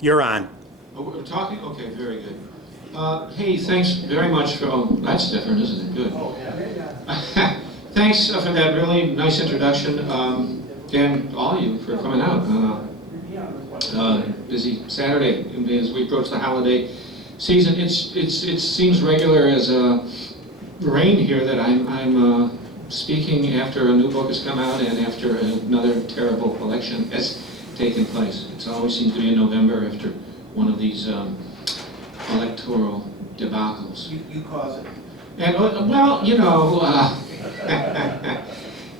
You're on. Oh, we're talking? Okay, very good. Hey, thanks very much for, oh, that's different, isn't it? Good. Thanks for that really nice introduction, and all of you for coming out. Busy Saturday as we approach the holiday season. It seems regular as rain here that I'm speaking after a new book has come out and after another terrible election has taken place. It always seems to be in November after one of these electoral debacles. You cause it. And well, you know,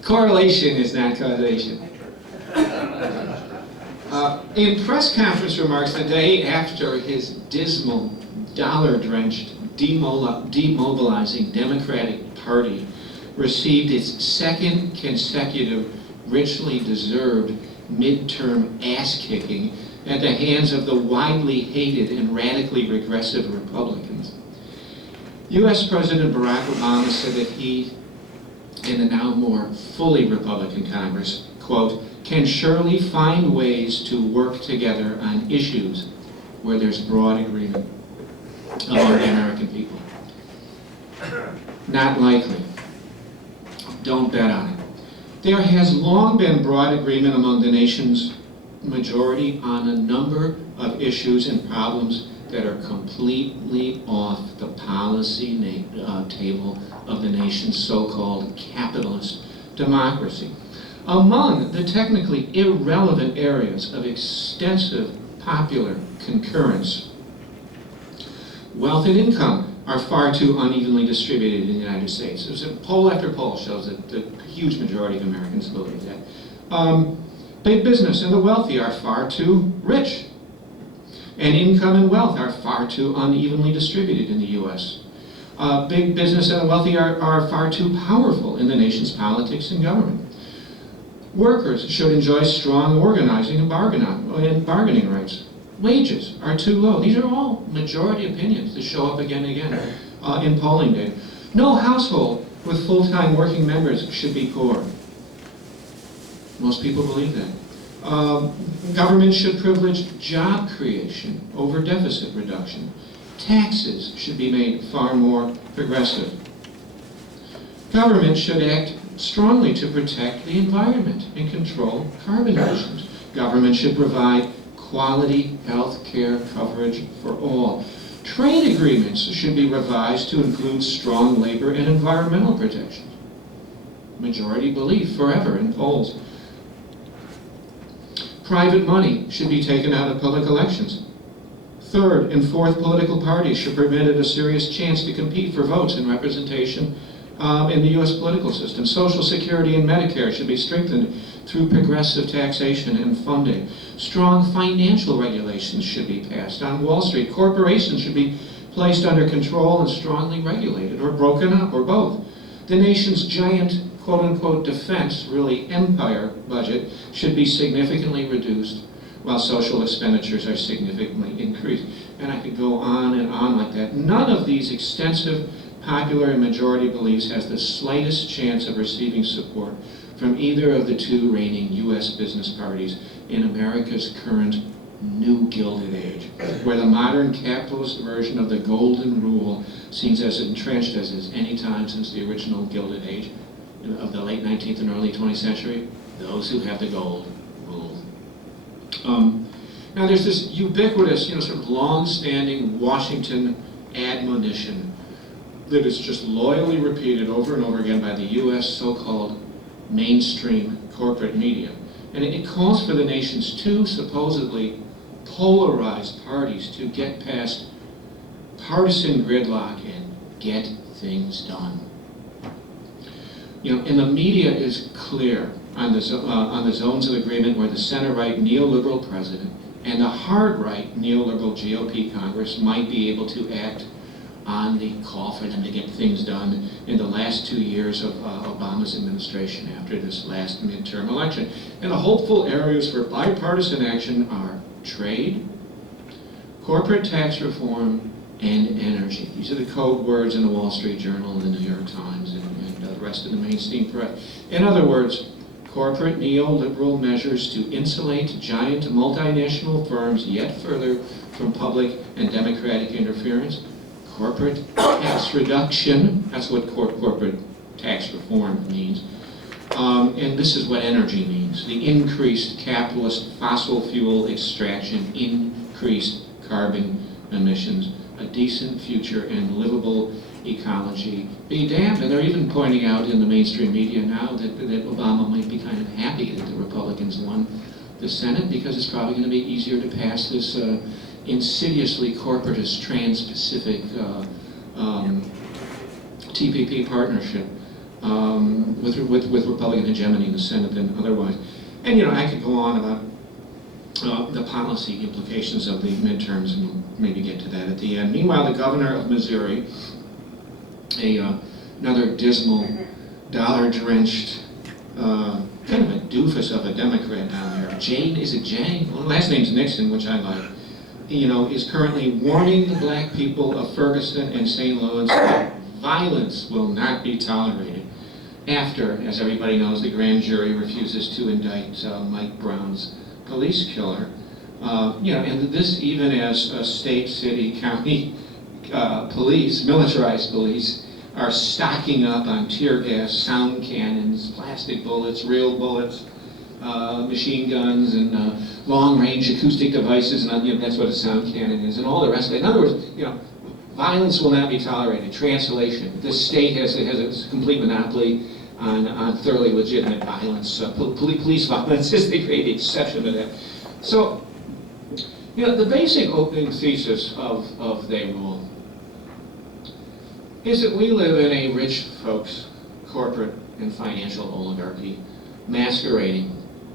correlation is not causation. In press conference remarks the day after his dismal, dollar-drenched, demobilizing Democratic Party received its second consecutive, richly deserved midterm ass-kicking at the hands of the widely hated and radically regressive Republicans, U.S. President Barack Obama said that he and the now more fully Republican Congress, quote, can surely find ways to work together on issues where there's broad agreement among the American people. Not likely. Don't bet on it. There has long been broad agreement among the nation's majority on a number of issues and problems that are completely off the policy table of the nation's so-called capitalist democracy. Among the technically irrelevant areas of extensive popular concurrence, wealth and income are far too unevenly distributed in the United States. There's a poll after poll shows that the huge majority of Americans believe that. Big business and the wealthy are far too rich, and income and wealth are far too unevenly distributed in the U.S. Big business and the wealthy are far too powerful in the nation's politics and government. Workers should enjoy strong organizing and bargaining rights. Wages are too low. These are all majority opinions that show up again and again in polling data. No household with full-time working members should be poor. Most people believe that. Government should privilege job creation over deficit reduction. Taxes should be made far more progressive. Government should act strongly to protect the environment and control carbon emissions. Government should provide quality health care coverage for all. Trade agreements should be revised to include strong labor and environmental protections. Majority belief forever in polls. Private money should be taken out of public elections. Third and fourth political parties should be permitted a serious chance to compete for votes and representation in the U.S. political system. Social Security and Medicare should be strengthened through progressive taxation and funding. Strong financial regulations should be passed on Wall Street. Corporations should be placed under control and strongly regulated, or broken up, or both. The nation's giant, quote-unquote, defense, really empire budget, should be significantly reduced, while social expenditures are significantly increased. And I could go on and on like that. None of these extensive popular and majority beliefs has the slightest chance of receiving support from either of the two reigning U.S. business parties in America's current new Gilded Age, where the modern capitalist version of the Golden Rule seems as entrenched as is any time since the original Gilded Age of the late 19th and early 20th century. Those who have the gold rule. Now there's this ubiquitous, sort of long-standing Washington admonition that is just loyally repeated over and over again by the U.S. so-called mainstream corporate media. And it calls for the nation's two supposedly polarized parties to get past partisan gridlock and get things done. And the media is clear on the zones of agreement where the center-right neoliberal president and the hard-right neoliberal GOP Congress might be able to act on the call for them to get things done in the last 2 years of Obama's administration after this last midterm election. And the hopeful areas for bipartisan action are trade, corporate tax reform, and energy. These are the code words in the Wall Street Journal and the New York Times and the rest of the mainstream press. In other words, corporate neoliberal measures to insulate giant multinational firms yet further from public and democratic interference. Corporate tax reduction, that's what corporate tax reform means. And this is what energy means. The increased capitalist fossil fuel extraction, increased carbon emissions, a decent future and livable ecology. Be damned. And they're even pointing out in the mainstream media now that Obama might be kind of happy that the Republicans won the Senate, because it's probably going to be easier to pass this insidiously corporatist trans-Pacific TPP partnership with Republican hegemony in the Senate than otherwise. And I could go on about the policy implications of the midterms, and we'll maybe get to that at the end. Meanwhile, the governor of Missouri, another dismal, dollar-drenched, kind of a doofus of a Democrat down there. Is it Jane? Well, the last name's Nixon, which I like. Is currently warning the black people of Ferguson and St. Louis that violence will not be tolerated after, as everybody knows, the grand jury refuses to indict Mike Brown's police killer. And this even as state, city, county police, militarized police, are stocking up on tear gas, sound cannons, plastic bullets, real bullets, machine guns, and long-range acoustic devices, and that's what a sound cannon is, and all the rest of it. In other words, violence will not be tolerated. Translation: this state has a complete monopoly on thoroughly legitimate violence. Police violence is the great exception to that. So, the basic opening thesis of They Rule is that we live in a rich folks, corporate and financial oligarchy masquerading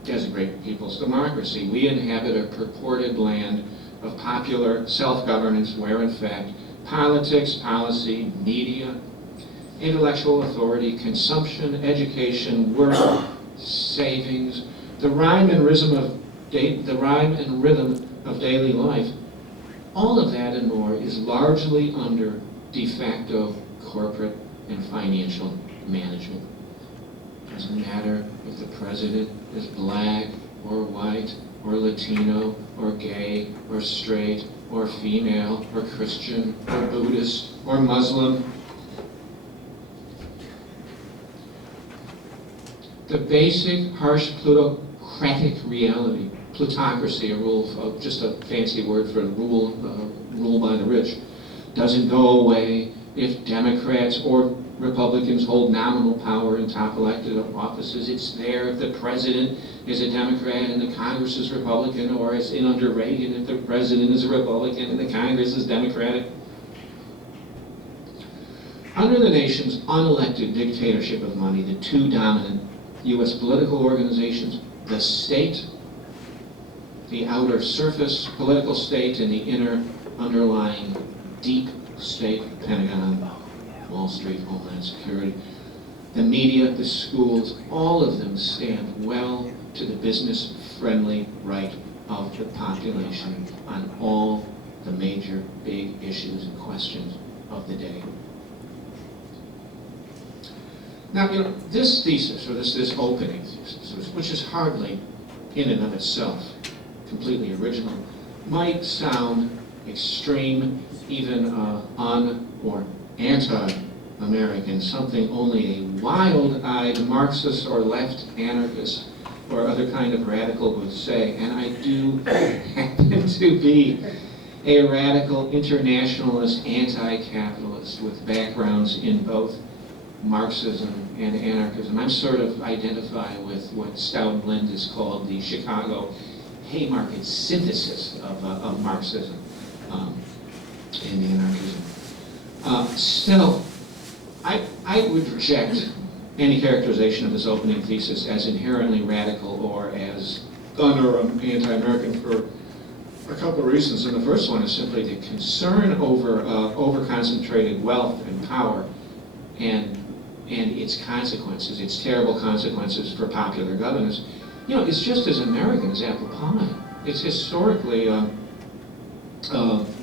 as a great people's democracy. We inhabit a purported land of popular self-governance where, in fact, politics, policy, media, intellectual authority, consumption, education, work, savings, the rhyme and rhythm of daily life, all of that and more is largely under de facto corporate and financial management. Doesn't matter if the president is black or white or Latino or gay or straight or female or Christian or Buddhist or Muslim. The basic harsh plutocratic reality, plutocracy, just a fancy word for rule by the rich, doesn't go away if Democrats or Republicans hold nominal power in top elected offices. It's there if the president is a Democrat and the Congress is Republican, or as in under Reagan, if the president is a Republican and the Congress is Democratic. Under the nation's unelected dictatorship of money, the two dominant U.S. political organizations, the state, the outer surface political state, and the inner underlying deep state, Pentagon, Wall Street, Homeland Security, the media, the schools, all of them stand well to the business-friendly right of the population on all the major big issues and questions of the day. Now, this thesis, or this opening thesis, which is hardly in and of itself completely original, might sound extreme, even un- or anti-American, something only a wild-eyed Marxist or left anarchist or other kind of radical would say. And I do happen to be a radical internationalist, anti-capitalist with backgrounds in both Marxism and anarchism. I'm sort of identify with what Stout and Lind has called the Chicago Haymarket synthesis of Marxism and anarchism. Still, I would reject any characterization of this opening thesis as inherently radical or as un- or anti-American for a couple of reasons. And the first one is simply the concern over concentrated wealth and power and its consequences, its terrible consequences for popular governance. It's just as American as apple pie. It's historically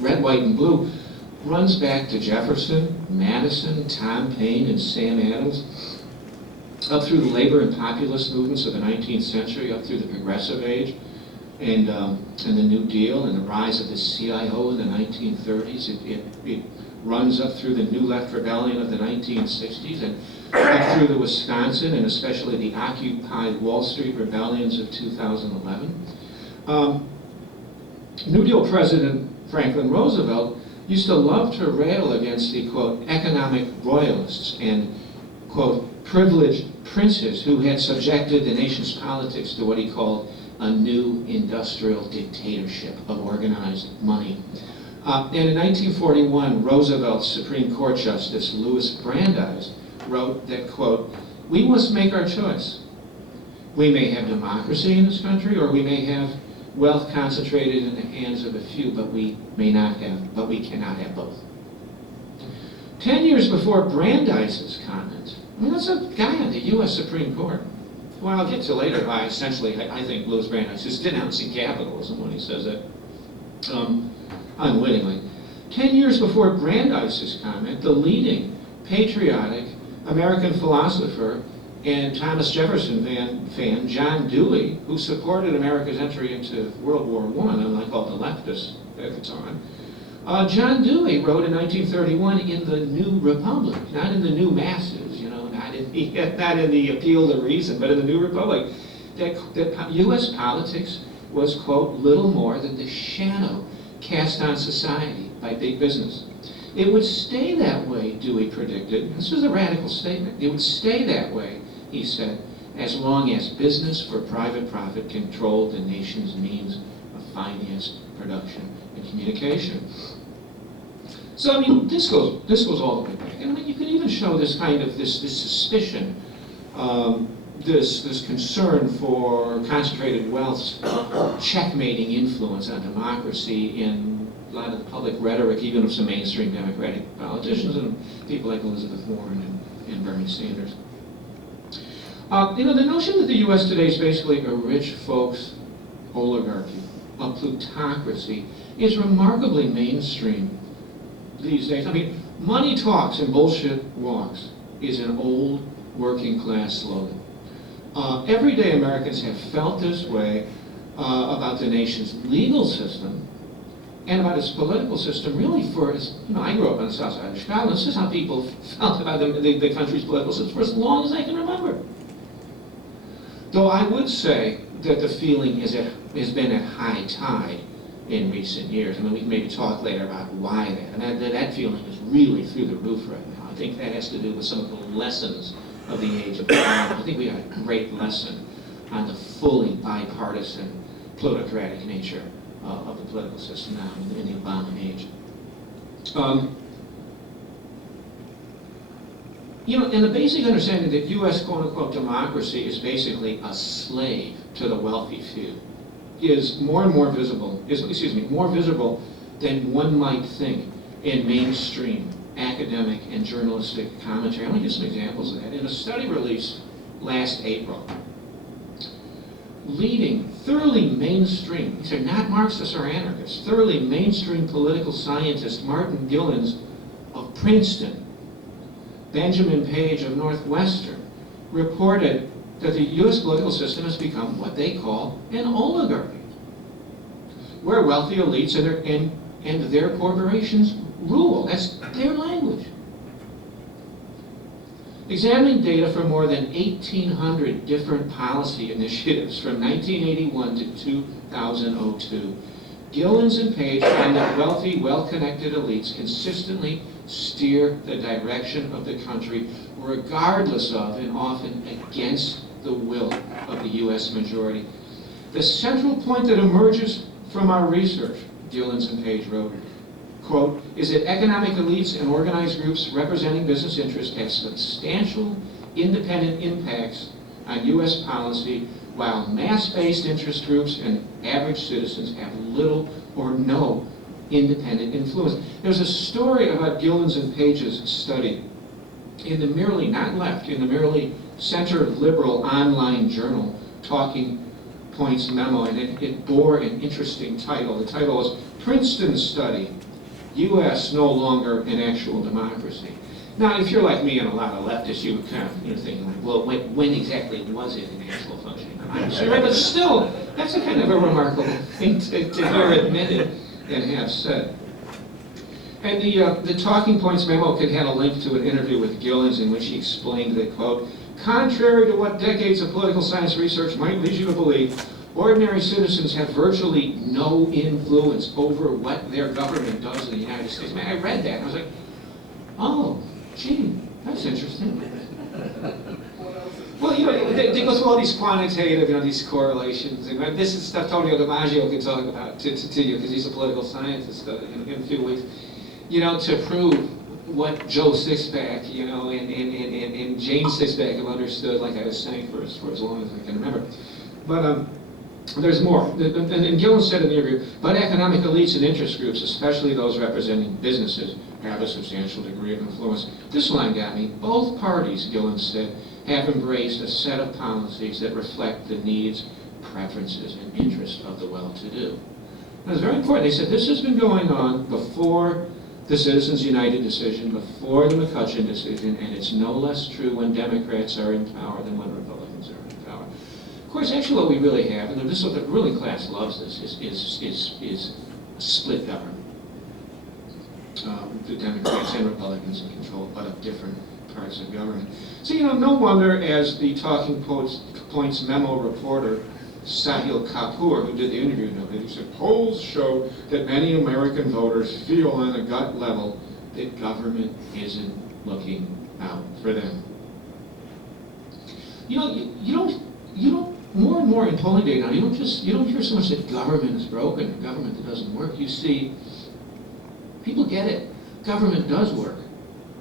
red, white, and blue. Runs back to Jefferson, Madison, Tom Paine, and Sam Adams. up through the labor and populist movements of the 19th century, up through the Progressive Age, and the New Deal, and the rise of the CIO in the 1930s. It runs up through the New Left Rebellion of the 1960s, and up through the Wisconsin, and especially the Occupy Wall Street rebellions of 2011. New Deal President Franklin Roosevelt used to love to rail against the, quote, economic royalists and, quote, privileged princes who had subjected the nation's politics to what he called a new industrial dictatorship of organized money. And in 1941, Roosevelt's Supreme Court Justice Louis Brandeis wrote that, quote, we must make our choice. We may have democracy in this country, or we may have wealth concentrated in the hands of a few, but we cannot have both. 10 years before Brandeis's comments, I mean, that's a guy on the U.S. Supreme Court, who I'll get to later by essentially, I think Louis Brandeis is denouncing capitalism when he says it, unwittingly. 10 years before Brandeis's comment, the leading patriotic American philosopher and Thomas Jefferson fan, John Dewey, who supported America's entry into World War I, unlike all the leftists at the time, John Dewey wrote in 1931 in the New Republic, not in the New Masses, you know, not in the Appeal to Reason, but in the New Republic, that U.S. politics was, quote, little more than the shadow cast on society by big business. It would stay that way, Dewey predicted. This is a radical statement. It would stay that way, he said, as long as business for private profit controlled the nation's means of finance, production, and communication. So, I mean, this goes all the way back. And I mean, you could even show this kind of, this suspicion, this concern for concentrated wealth's checkmating influence on democracy in a lot of the public rhetoric, even of some mainstream Democratic politicians and people like Elizabeth Warren and Bernie Sanders. You know, the notion that the U.S. today is basically a rich folks oligarchy, a plutocracy, is remarkably mainstream these days. I mean, money talks and bullshit walks is an old working class slogan. Everyday Americans have felt this way about the nation's legal system and about its political system, really for, you know, I grew up on the south side of Chicago. This is how people felt about the country's political system for as long as I can remember. Though I would say that the feeling has been at high tide in recent years. I mean, we can maybe talk later about why that. And that feeling is really through the roof right now. I think that has to do with some of the lessons of the age of Obama. I think we got a great lesson on the fully bipartisan, plutocratic nature of the political system now in the Obama age. You know, and the basic understanding that U.S. quote-unquote democracy is basically a slave to the wealthy few is more and more visible, more visible than one might think in mainstream academic and journalistic commentary. I'm going to give some examples of that. In a study released last April, leading, thoroughly mainstream, these are not Marxists or anarchists, thoroughly mainstream political scientist Martin Gilens of Princeton, Benjamin Page of Northwestern, reported that the U.S. political system has become what they call an oligarchy, where wealthy elites and their corporations rule. That's their language. Examining data from more than 1,800 different policy initiatives from 1981 to 2002, Gilens and Page find that wealthy, well-connected elites consistently steer the direction of the country regardless of and often against the will of the U.S. majority. The central point that emerges from our research, Gilens and Page wrote, quote, is that economic elites and organized groups representing business interests have substantial independent impacts on U.S. policy, while mass-based interest groups and average citizens have little or no independent influence. There's a story about Gilens and Page's study in the merely, not left, in the merely center-liberal online journal, Talking Points Memo, and it bore an interesting title. The title was Princeton Study, U.S. No Longer an Actual Democracy. Now, if you're like me and a lot of leftists, you would kind of, you're thinking like, well, when exactly was it an actual functioning democracy, right? But still, that's a kind of a remarkable thing to hear admitted and have said. And the Talking Points memo had a link to an interview with Gillens in which he explained that, quote, contrary to what decades of political science research might lead you to believe, ordinary citizens have virtually no influence over what their government does in the United States. Man, I read that and I was like, oh, gee, that's interesting. Well, they go through all these quantitative, these correlations, and this is stuff Antonio DiMaggio can talk about to you, because he's a political scientist in a few weeks, to prove what Joe Sixpack, and James Sixpack have understood, like I was saying, for as long as I can remember. But there's more. And Gillen said in the interview, but economic elites and interest groups, especially those representing businesses, have a substantial degree of influence. This line got me. Both parties, Gillen said, have embraced a set of policies that reflect the needs, preferences, and interests of the well-to-do. That's very important. They said this has been going on before the Citizens United decision, before the McCutcheon decision, and it's no less true when Democrats are in power than when Republicans are in power. Of course, actually what we really have, and this is what the ruling class loves this, is a split government. The Democrats and Republicans in control, but of different parts of government. So, no wonder, as the Talking Points memo reporter, Sahil Kapoor, who did the interview, noted, he said, polls show that many American voters feel on a gut level that government isn't looking out for them. You don't, more and more in polling data now, you don't hear so much that government is broken, government that doesn't work. You see, people get it. Government does work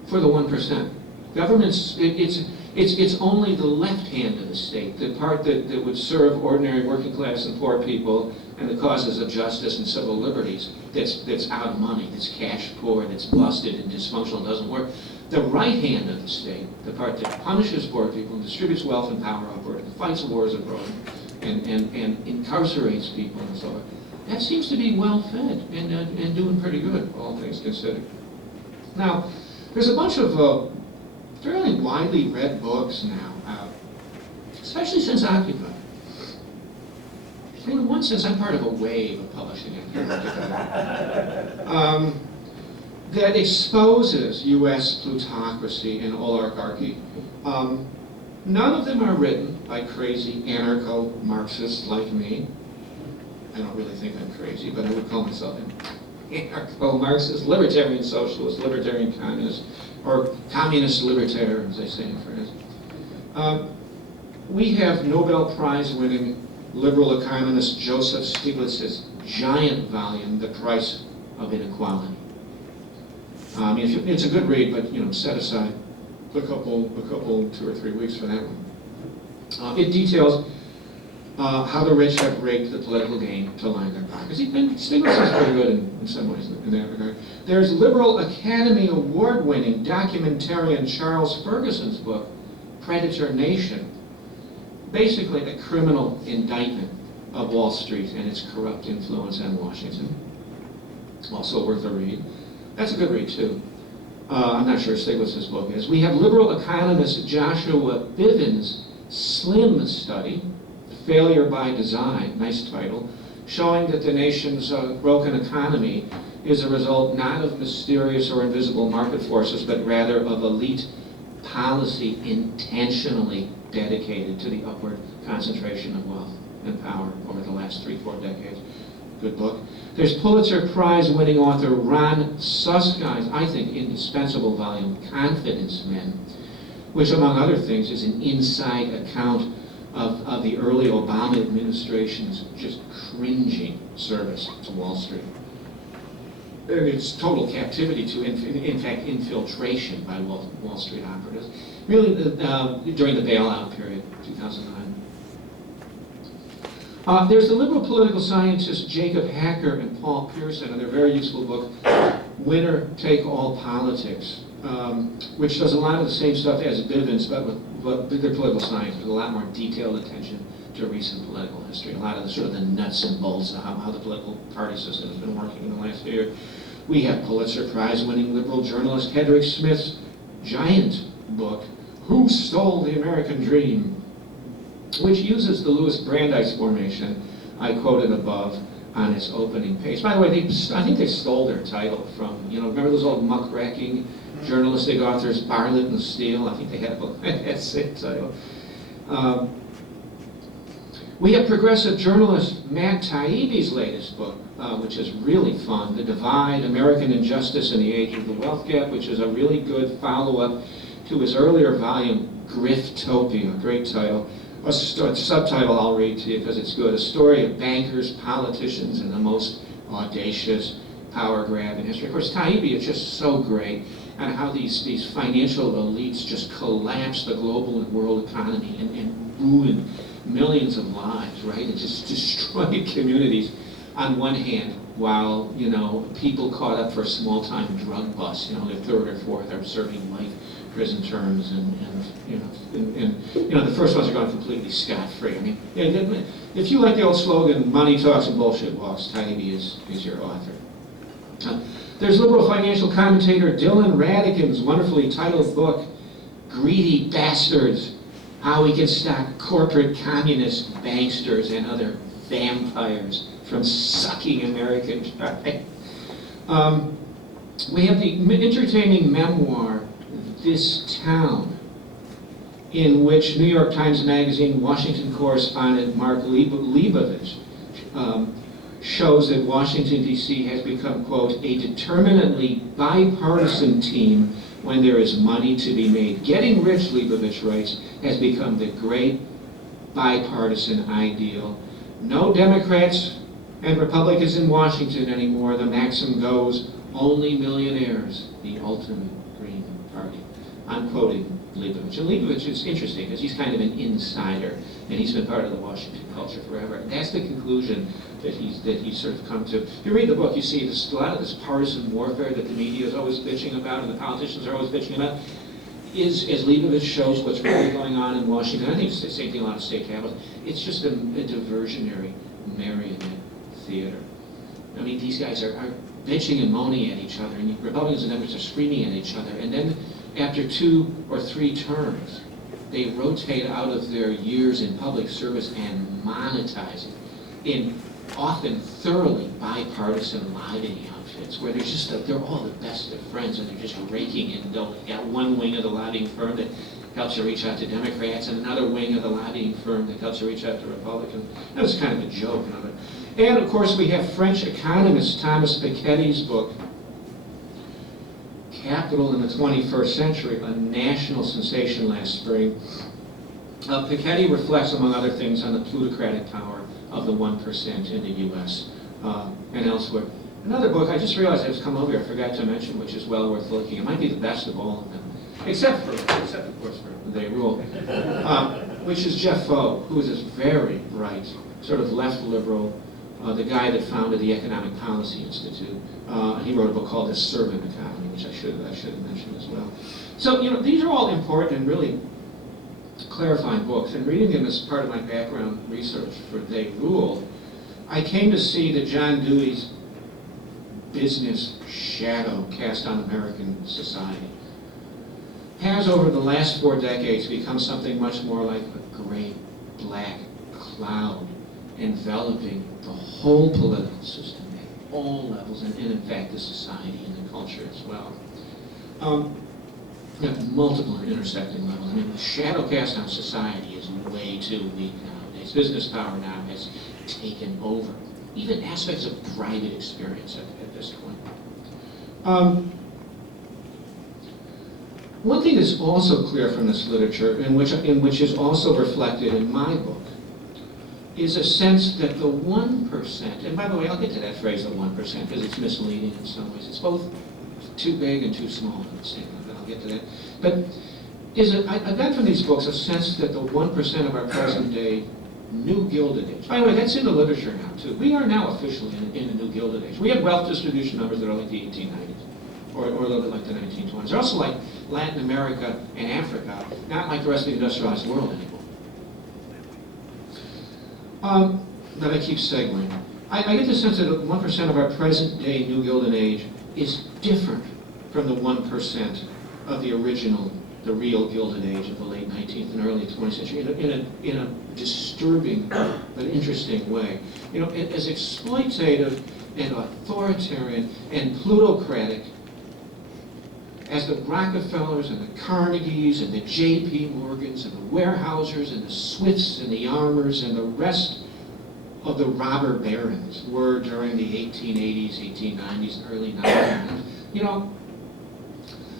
for the 1%. Government's, it's only the left hand of the state, the part that would serve ordinary working class and poor people and the causes of justice and civil liberties, that's out of money, that's cash poor, that's busted and dysfunctional, doesn't work. The right hand of the state, the part that punishes poor people and distributes wealth and power upward, and fights wars abroad, and incarcerates people and so on, that seems to be well-fed and doing pretty good, all things considered. Now, there's a bunch of fairly widely read books now, especially since Occupy. In one sense, I'm part of a wave of publishing that exposes U.S. plutocracy and oligarchy. None of them are written by crazy anarcho-Marxists like me. I don't really think I'm crazy, but I would call myself an anarcho-Marxist, libertarian socialist, libertarian communist, or communist libertarian, as they say in France. We have Nobel Prize-winning liberal economist Joseph Stiglitz's giant volume, The Price of Inequality. It's a good read, but set aside a couple, 2 or 3 weeks for that one. It details how the rich have rigged the political game to line their pockets. And Stiglitz is very good in some ways in that regard. There's Liberal Academy Award-winning documentarian Charles Ferguson's book, Predator Nation, basically a criminal indictment of Wall Street and its corrupt influence on Washington. Also worth a read. That's a good read, too. I'm not sure Stiglitz's book is. We have liberal economist Joshua Bivens' slim study, Failure by Design, nice title, showing that the nation's broken economy is a result not of mysterious or invisible market forces, but rather of elite policy intentionally dedicated to the upward concentration of wealth and power over the last 3-4 decades. Good book. There's Pulitzer Prize-winning author Ron Suskind's, I think, indispensable volume, Confidence Men, which, among other things, is an inside account of the early Obama administration's just cringing service to Wall Street. And its total captivity to, in fact, infiltration by Wall Street operatives, really during the bailout period, 2009. There's the liberal political scientists Jacob Hacker and Paul Pearson, and their very useful book, Winner Take All Politics, which does a lot of the same stuff as Bivens, but they're political science with a lot more detailed attention to recent political history, a lot of the sort of the nuts and bolts of how the political party system has been working in the last year. We have Pulitzer Prize-winning liberal journalist Hedrick Smith's giant book, Who Stole the American Dream?, which uses the Lewis Brandeis formation I quoted above on its opening page. By the way, I think they stole their title from, remember those old muckraking journalistic authors, Bartlett and Steele? I think they had that same title. We have progressive journalist Matt Taibbi's latest book, which is really fun, The Divide, American Injustice in the Age of the Wealth Gap, which is a really good follow-up to his earlier volume, Grifftopia, great title. A subtitle I'll read to you because it's good. A story of bankers, politicians, and the most audacious power grab in history. Of course, Taibbi is just so great on how these financial elites just collapse the global and world economy and ruin millions of lives, right? And just destroy communities on one hand, while, people caught up for a small-time drug bust, their third or fourth are serving life prison terms, and the first ones are going completely scot-free. I mean, if you like the old slogan, money talks and bullshit walks, Taibbi is your author. There's liberal financial commentator Dylan Radican's wonderfully titled book, Greedy Bastards, How We Can Stop Corporate Communist Banksters and Other Vampires from Sucking American Dry. We have the entertaining memoir, This Town, in which New York Times Magazine Washington correspondent Mark Leibovich shows that Washington, D.C. has become, quote, a determinately bipartisan team when there is money to be made. Getting rich, Leibovich writes, has become the great bipartisan ideal. No Democrats and Republicans in Washington anymore. The maxim goes, only millionaires, the ultimate Green Party. I'm quoting Leibovich. And Leibovich is interesting because he's kind of an insider, and he's been part of the Washington culture forever. And that's the conclusion that he's sort of come to. If you read the book, you see a lot of this partisan warfare that the media is always bitching about and the politicians are always bitching about. As Leibovich shows what's really going on in Washington, I think it's the same thing a lot of state capitals. It's just a diversionary marionette theater. I mean, these guys are bitching and moaning at each other, and Republicans and Democrats are screaming at each other, and then after 2 or 3 terms, they rotate out of their years in public service and monetize it in often thoroughly bipartisan lobbying outfits, where they're all the best of friends, and they're just raking in dough. You got one wing of the lobbying firm that helps you reach out to Democrats, and another wing of the lobbying firm that helps you reach out to Republicans. That was kind of a joke of it. And of course, we have French economist Thomas Piketty's book, Capital in the 21st Century, a national sensation last spring. Piketty reflects, among other things, on the plutocratic power of the 1% in the U.S. And elsewhere. Another book, I just realized it's come over here, I forgot to mention, which is well worth looking. It might be the best of all of them, except of course, for They Rule, which is Jeff Foe, who is this very bright, sort of left liberal, the guy that founded the Economic Policy Institute. He wrote a book called The Servant Economy, which I should have mentioned as well. So, these are all important and really clarifying books, and reading them as part of my background research for They Rule, I came to see that John Dewey's business shadow cast on American society has, over the last 4 decades, become something much more like a great black cloud enveloping the whole political system at all levels, and in fact the society and the culture as well. At multiple intersecting levels. I mean, the shadow cast on society is way too weak nowadays. Business power now has taken over even aspects of private experience at this point. One thing that's also clear from this literature, in which is also reflected in my book, is a sense that the 1%, and by the way, I'll get to that phrase, the 1%, because it's misleading in some ways. It's both too big and too small in the statement, but I'll get to that. But I got from these books a sense that the 1% of our present day new Gilded Age, by the way, that's in the literature now too. We are now officially in a new Gilded Age. We have wealth distribution numbers that are like the 1890s, or a little bit like the 1920s. They're also like Latin America and Africa, not like the rest of the industrialized world anymore. But I keep segueing. I get the sense that 1% of our present day New Gilded Age is different from the 1% of the original, the real Gilded Age of the late 19th and early 20th century in a disturbing but interesting way. You know, as exploitative and authoritarian and plutocratic as the Rockefellers and the Carnegies and the J.P. Morgans and the Weyerhausers and the Swifts and the Armours and the rest of the robber barons were during the 1880s, 1890s, and early 1900s. You know,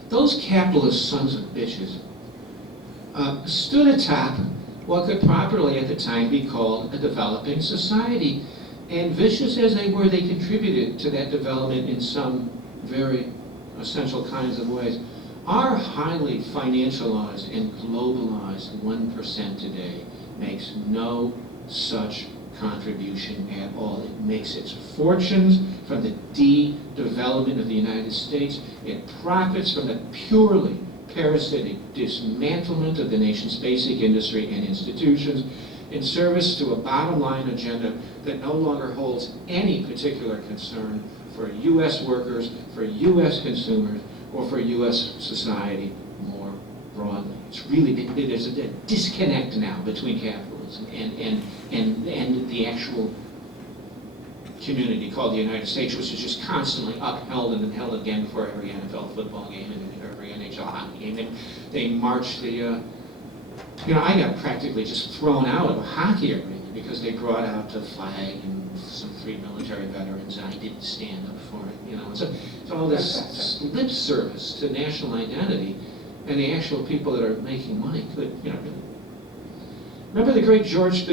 those capitalist sons of bitches stood atop what could properly at the time be called a developing society. And vicious as they were, they contributed to that development in some very essential kinds of ways. Our highly financialized and globalized 1% today makes no such contribution at all. It makes its fortunes from the de-development of the United States. It profits from the purely parasitic dismantlement of the nation's basic industry and institutions in service to a bottom line agenda that no longer holds any particular concern for U.S. workers, for U.S. consumers, or for U.S. society more broadly. It's really, there's a disconnect now between capitalism and the actual community called the United States, which is just constantly upheld and held again before every NFL football game and every NHL hockey game. They march the, you know, I got practically just thrown out of a hockey arena because they brought out the flag and some 3 military veterans, and I didn't stand up for it. You know, it's all this lip service to national identity, and the actual people that are making money could, you know. Remember the great George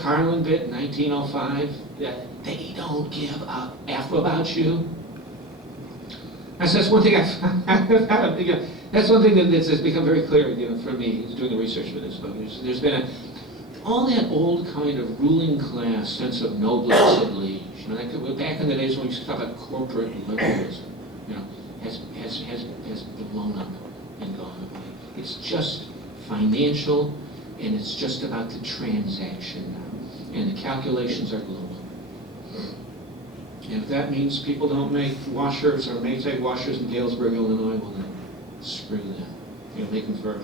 Carlin bit in 1905? That they don't give a F about you. That's one thing that's one thing that's become very clear, you know, for me, doing the research for this book. There's been all that old kind of ruling class sense of noblesse oblige. You know, that, back in the days when we used to talk about corporate liberalism, you know, has blown up and gone away. It's just financial, and it's just about the transaction now, and the calculations are global. And if that means people don't make washers or may take washers in Galesburg, Illinois, well then, screw them. You know, make them for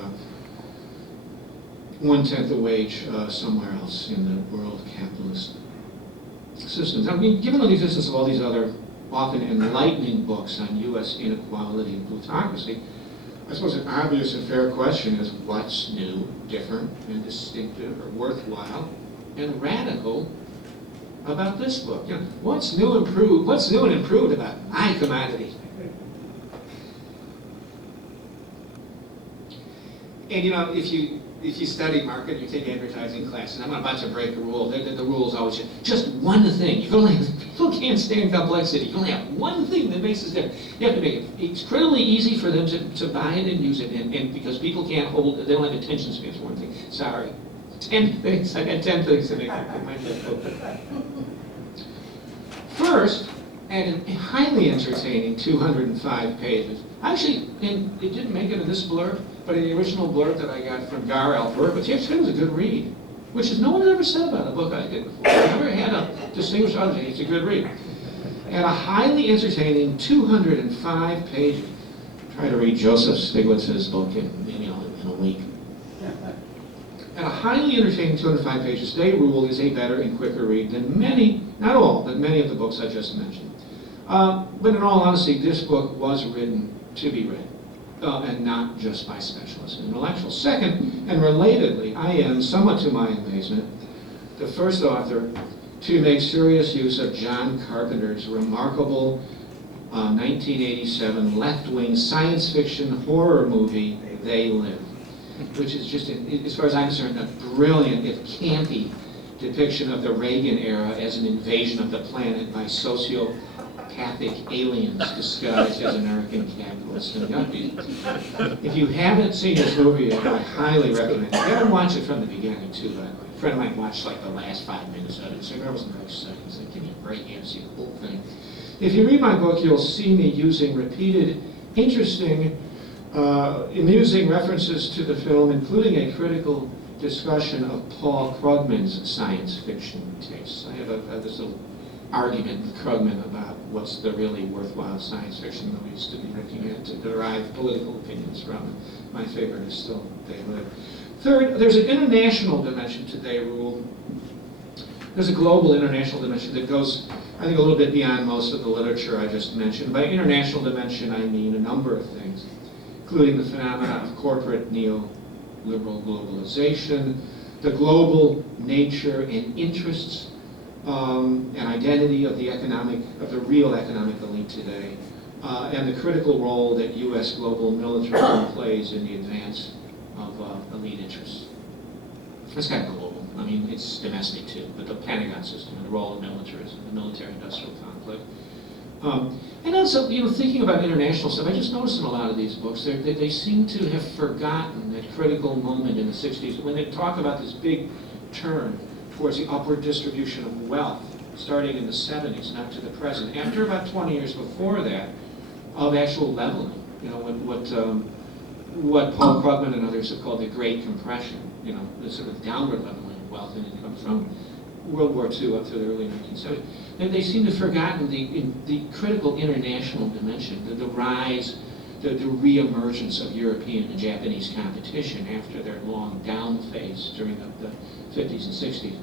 1/10 the wage somewhere else in the world capitalist systems. I mean, given the existence of all these other often enlightening books on U.S. inequality and plutocracy, I suppose an obvious and fair question is what's new, different, and distinctive, or worthwhile, and radical about this book? You know, what's new and improved about my commodity? And you know, if you study market, you take advertising classes, and I'm about to break a rule. The rule is always just one thing. People can't stand complexity. You only have one thing that makes this different. You have to make it critically easy for them to buy it and use it, and because people can't they don't have attention spans for one thing. Sorry. 10 things. I got 10 things to make my book. First, and highly entertaining 205 pages. Actually, it didn't make it in this blurb, but in the original blurb that I got from Gar Albertowitz, it was a good read, which is no one had ever said about a book I did before. I never had a distinguished other thing. It's a good read. And a highly entertaining 205 pages. Try to read Joseph Stiglitz's book in a week. And a highly entertaining 205 pages. They Rule is a better and quicker read than many, not all, but many of the books I just mentioned. But in all honesty, this book was written to be read, and not just by specialists and intellectuals. Second, and relatedly, I am, somewhat to my amazement, the first author to make serious use of John Carpenter's remarkable 1987 left-wing science fiction horror movie, They Live, which is just, as far as I'm concerned, a brilliant, if campy, depiction of the Reagan era as an invasion of the planet by sociopathic aliens disguised as American capitalists and yuppies. If you haven't seen this movie yet, I highly recommend it. You gotta watch it from the beginning too, by the way. A friend of mine watched like the last 5 minutes of it, so there wasn't very seconds. Like, give me a break, you have to see the whole thing. If you read my book, you'll see me using repeated, interesting, amusing references to the film, including a critical discussion of Paul Krugman's science fiction tastes. I have this little argument with Krugman about what's the really worthwhile science fiction that we used to be looking at to derive political opinions from. My favorite is still They Live. Third, there's an international dimension to They Rule. There's a global international dimension that goes, I think, a little bit beyond most of the literature I just mentioned. By international dimension, I mean a number of things, including the phenomena of corporate neoliberal globalization, the global nature and interests and identity of the real economic elite today, and the critical role that U.S. global militarism plays in the advance of elite interests. It's kind of global. I mean, it's domestic too, but the Pentagon system and the role of militarism, the military-industrial conflict. And also, thinking about international stuff, I just noticed in a lot of these books, they seem to have forgotten that critical moment in the 60s when they talk about this big turn towards the upward distribution of wealth, starting in the 70s and up to the present. After about 20 years before that, of actual leveling, what Paul Krugman and others have called the Great Compression, the sort of downward leveling of wealth and income from World War II up to the early 1970s. And they seem to have forgotten the critical international dimension, the rise, the re-emergence of European and Japanese competition after their long down phase during the 50s and 60s,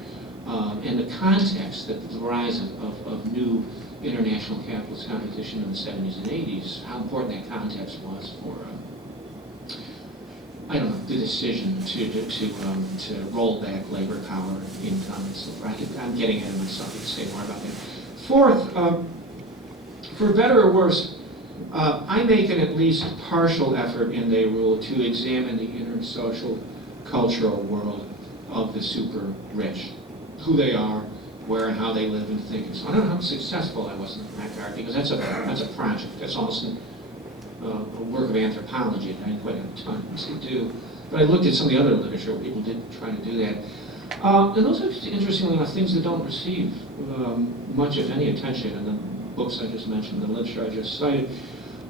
and the context that the rise of new international capitalist competition in the 70s and 80s, how important that context was for the decision to roll back labor power, income, and so forth. I'm getting ahead of myself. You can say more about that. Fourth, for better or worse, I make an at least partial effort in They Rule to examine the inner social, cultural world of the super rich, who they are, where and how they live and think. And so I don't know how successful I was in that regard, because that's a project. That's almost a work of anthropology that I didn't quite have time to do. But I looked at some of the other literature where people did try to do that. And those are, interestingly enough, things that don't receive much, if any, attention in the books I just mentioned, the literature I just cited.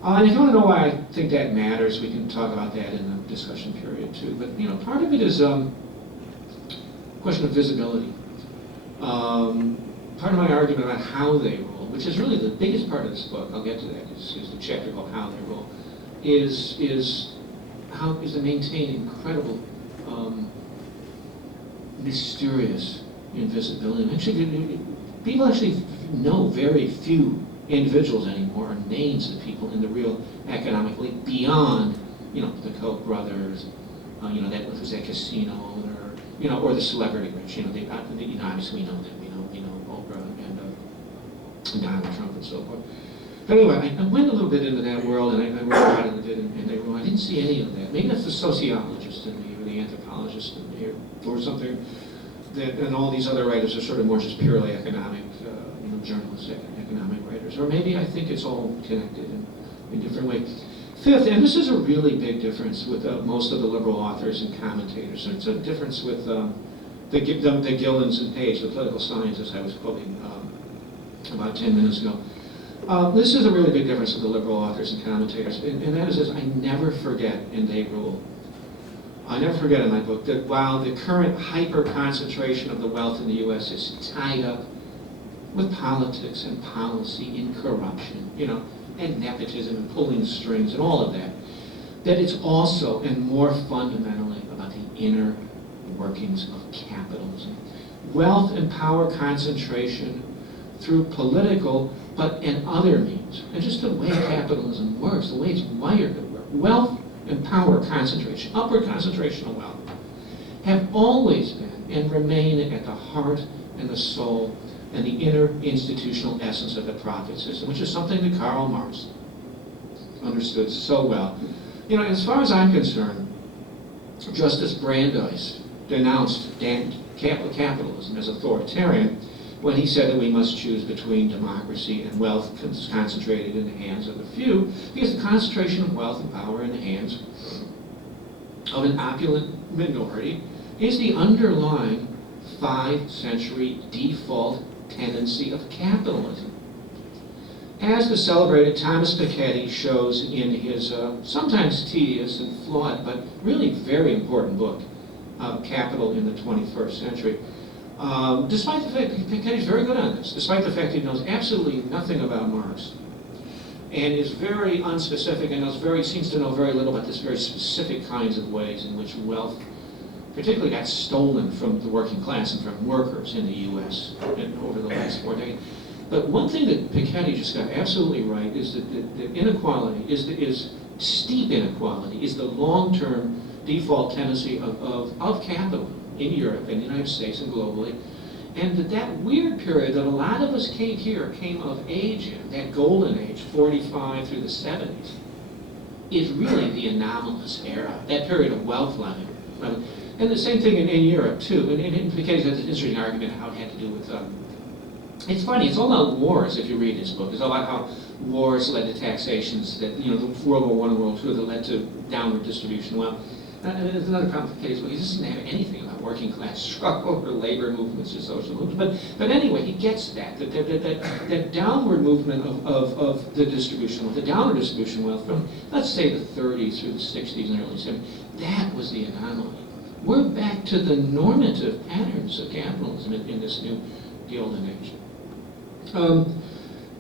And if you want to know why I think that matters, we can talk about that in the discussion period too. But part of it is a question of visibility. Part of my argument about how they rule, which is really the biggest part of this book, I'll get to that, is the chapter called How They Rule, is to maintain incredible mysterious invisibility. Actually, people actually know very few individuals anymore, or names of people in the real economic elite beyond, the Koch brothers, that was that casino owner, or the celebrity rich. Obviously we know them. We know Oprah and Donald Trump and so forth. But anyway, I went a little bit into that world, and I wrote about it and they were. I didn't see any of that. Maybe that's the sociologist in me, or the anthropologist in me, or something. And all these other writers are sort of more just purely economic, journalistic economic writers. Or maybe I think it's all connected in different ways. Fifth, and this is a really big difference with most of the liberal authors and commentators. It's a difference with the Gillens and Page, the political scientists I was quoting about 10 minutes ago. This is a really big difference with the liberal authors and commentators, and that is this: I never forget in They Rule. I never forget in my book that while the current hyper-concentration of the wealth in the U.S. is tied up with politics and policy and corruption, and nepotism and pulling strings and all of that, that it's also, and more fundamentally, about the inner workings of capitalism. Wealth and power concentration through political and other means, and just the way capitalism works, the way it's wired to work. Wealth and power concentration, upward concentration of wealth, have always been and remain at the heart and the soul and the inner institutional essence of the profit system, which is something that Karl Marx understood so well. As far as I'm concerned, Justice Brandeis denounced capitalism as authoritarian when he said that we must choose between democracy and wealth concentrated in the hands of the few, because the concentration of wealth and power in the hands of an opulent minority is the underlying 5th-century default tendency of capitalism. As the celebrated Thomas Piketty shows in his sometimes tedious and flawed, but really very important book, Capital in the 21st Century, Despite the fact that Piketty's very good on this, despite the fact that he knows absolutely nothing about Marx, and is very unspecific and seems to know very little about this very specific kinds of ways in which wealth particularly got stolen from the working class and from workers in the U.S. Over the last 4 decades. But one thing that Piketty just got absolutely right is that the inequality is steep inequality is the long-term default tendency of capital in Europe and the United States and globally, and that weird period that a lot of us came of age in, that golden age, 45 through the 70s, is really the anomalous era, that period of wealth level. And the same thing in Europe, too. And Piketty has an interesting argument how it had to do with, it's funny, it's all about wars if you read his book. It's all about how wars led to taxations that, the World War I and World II that led to downward distribution. Well, and there's another problem with Piketty's book. He doesn't have anything about working class struggle or labor movements or social movements. But anyway, he gets that downward movement of the distribution, the downward distribution wealth from, let's say, the 30s through the 60s and early 70s. That was the anomaly. We're back to the normative patterns of capitalism in this new golden age.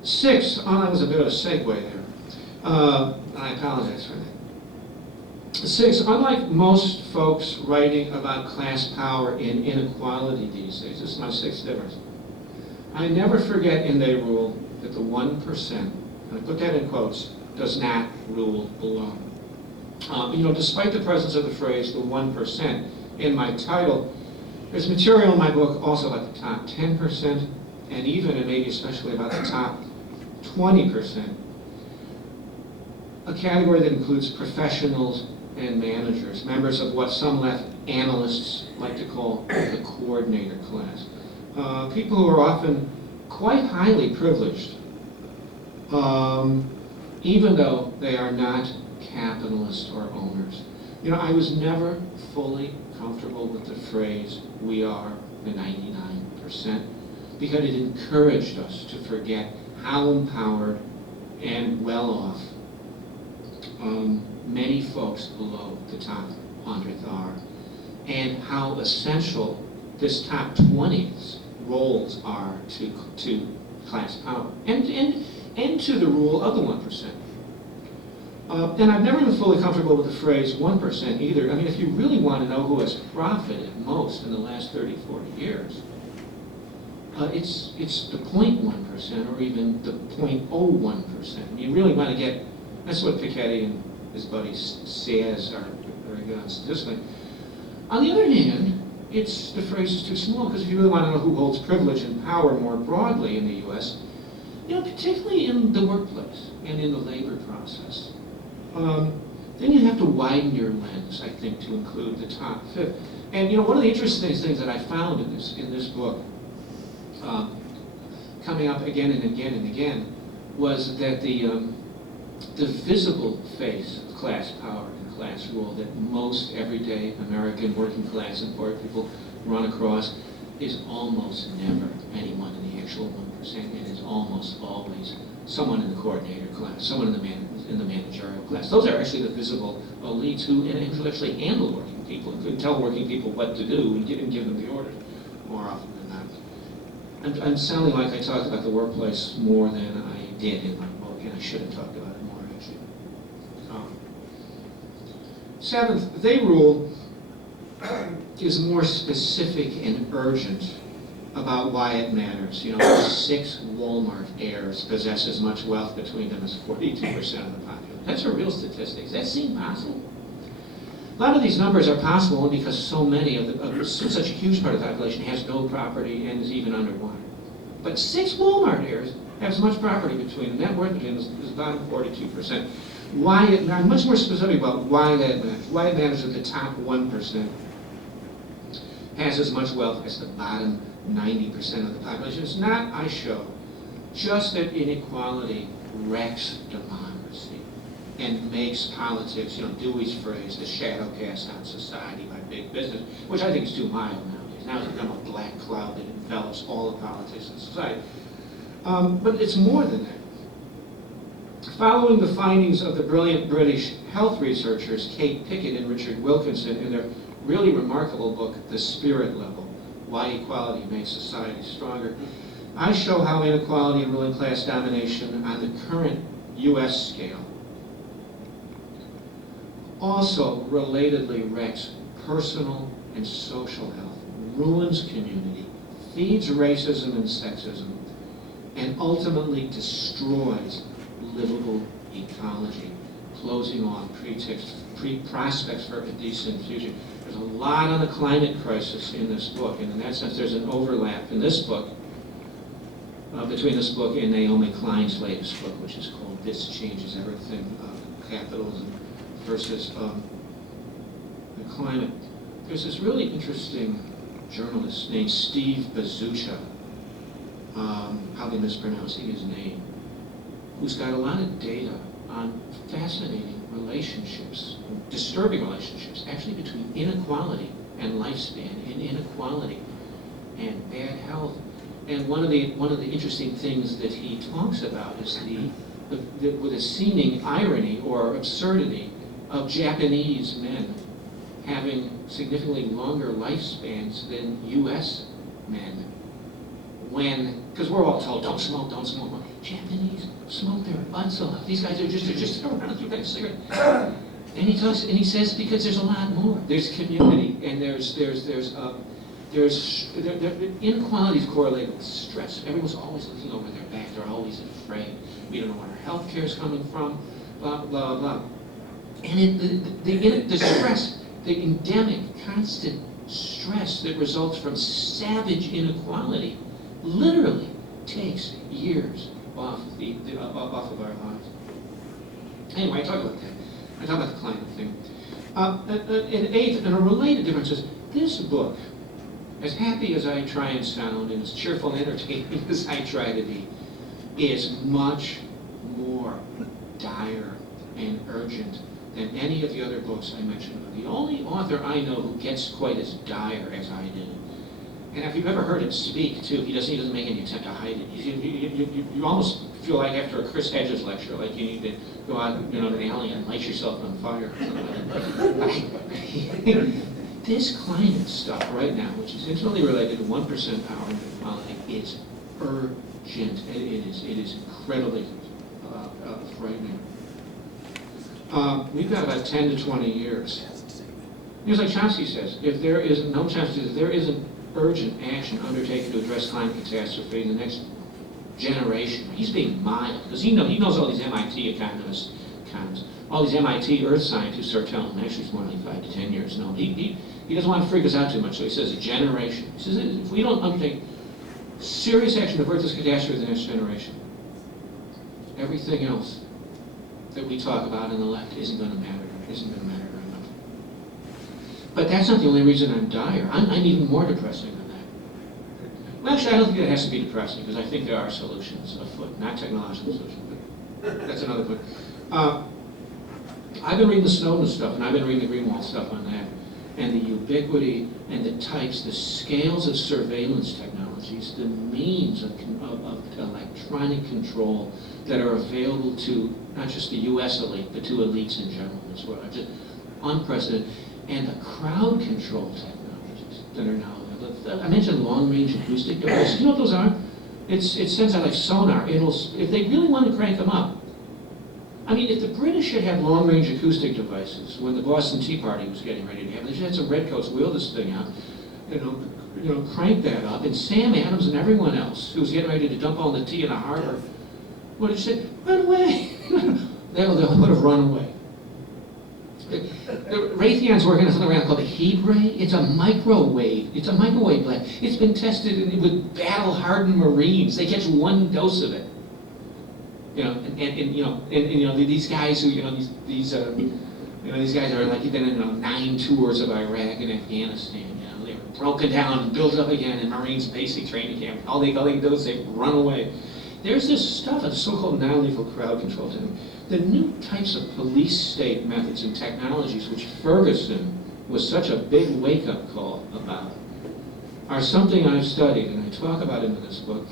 6, that was a bit of a segue there. I apologize for that. 6, unlike most folks writing about class power and inequality these days, this is my 6th difference. I never forget in they rule that the 1%, and I put that in quotes, does not rule alone. Despite the presence of the phrase, the 1%, in my title, there's material in my book also about the top 10%, and even, and maybe especially about the top 20%, a category that includes professionals and managers, members of what some left analysts like to call the coordinator class. People who are often quite highly privileged, even though they are not capitalists or owners. I was never fully comfortable with the phrase, we are the 99%, because it encouraged us to forget how empowered and well-off many folks below the top 100th are, and how essential this top 20's roles are to class power, and to the rule of the 1%. And I've never been fully comfortable with the phrase 1% either. I mean, if you really want to know who has profited most in the last 30, 40 years, it's the 0.1% or even the 0.01%. You really want to get, that's what Piketty and his buddy says are very good on statistically. On the other hand, the phrase is too small, because if you really want to know who holds privilege and power more broadly in the U.S., particularly in the workplace and in the labor process, then you have to widen your lens, I think, to include the top 5th. And one of the interesting things that I found in this book, coming up again and again and again, was that the visible face of class power and class rule that most everyday American working class and poor people run across is almost never anyone in the actual 1%, and is almost always someone in the coordinator class, someone in the managerial class. Those are actually the visible elites who actually handle working people and could tell working people what to do and give them the orders more often than not. I'm sounding like I talked about the workplace more than I did in my book, and I should have talked about it more, actually. 7th, they rule is more specific and urgent about why it matters. 6 Walmart heirs possess as much wealth between them as 42% of the population. That's a real statistic. Does that seem possible? A lot of these numbers are possible only because so many such a huge part of the population has no property and is even underwater. But 6 Walmart heirs have as much property between them. Net worth between them is about 42%. I'm much more specific about why that matters. Why it matters that the top 1% has as much wealth as the bottom 90% of the population. It's not, I show, just that inequality wrecks democracy and makes politics, Dewey's phrase, the shadow cast on society by big business, which I think is too mild nowadays. Now it's become a black cloud that envelops all of politics in society. But it's more than that. Following the findings of the brilliant British health researchers Kate Pickett and Richard Wilkinson in their really remarkable book, The Spirit Level, why equality makes society stronger. I show how inequality and ruling class domination on the current U.S. scale also relatedly wrecks personal and social health, ruins community, feeds racism and sexism, and ultimately destroys livable ecology, closing off prospects for a decent future. There's a lot on the climate crisis in this book, and in that sense there's an overlap in this book between this book and Naomi Klein's latest book, which is called This Changes Everything, Capitalism versus the Climate. There's this really interesting journalist named Steve Bazucha, probably mispronouncing his name, who's got a lot of data on fascinating relationships, disturbing relationships, actually between inequality and lifespan, and inequality and bad health. And one of the interesting things that he talks about is with a seeming irony or absurdity of Japanese men having significantly longer lifespans than U.S. men. Because we're all told, don't smoke, don't smoke. Well, Japanese smoke their butts off. These guys are just around, you got a cigarette. And he says because there's a lot more. There's community, and there's inequality is correlated with stress. Everyone's always looking over their back. They're always afraid. We don't know where our health care is coming from. Blah blah blah. And the stress, the endemic, constant stress that results from savage inequality, literally takes years off of our lives. Anyway, I talk about that. I talk about the climate thing. And eighth, and a related difference is this book, as happy as I try and sound and as cheerful and entertaining as I try to be, is much more dire and urgent than any of the other books I mentioned. The only author I know who gets quite as dire as I do, and if you've ever heard him speak too, he doesn't make any attempt to hide it. You almost feel like after a Chris Hedges lecture, like you need to go out in the alley and light yourself on fire. This climate stuff right now, which is intimately related to 1% power inequality, is urgent. It is incredibly frightening. We've got about 10 to 20 years. Here's like Chomsky says, if there isn't urgent action undertaken to address climate catastrophe in the next generation, he's being mild, because he knows all these MIT economists, all these MIT earth scientists are telling him, actually it's more like 5 to 10 years. No, he doesn't want to freak us out too much, so he says a generation. He says if we don't undertake serious action to avert this catastrophe in the next generation, everything else that we talk about on the left isn't going to matter very much. But that's not the only reason I'm dire. I'm even more depressing than that. Well, actually, I don't think that has to be depressing, because I think there are solutions afoot, not technological solutions, but that's another point. I've been reading the Snowden stuff, and I've been reading the Greenwald stuff on that, and the ubiquity and the types, the scales of surveillance technologies, the means of electronic control that are available to not just the U.S. elite, but to elites in general as well. Just unprecedented. And the crowd control technologies that are now available. I mentioned long-range acoustic devices. You know what those are? It sends out like sonar. If they really want to crank them up. I mean, if the British had had long-range acoustic devices when the Boston Tea Party was getting ready to happen, they should have had some redcoats wheel this thing out, crank that up. And Sam Adams and everyone else who was getting ready to dump all the tea in the harbor would have said, "Run away!" They would have run away. Raytheon's working on something around called the heat ray. It's a microwave. It's a microwave blast. It's been tested with battle-hardened Marines. They catch one dose of it. These guys who these guys are like been in 9 tours of Iraq and Afghanistan. They were broken down and built up again in Marines basic training camp. All they do is they run away. There's this stuff, a so-called non-lethal crowd control technique. The new types of police state methods and technologies, which Ferguson was such a big wake-up call about, are something I've studied, and I talk about in this book.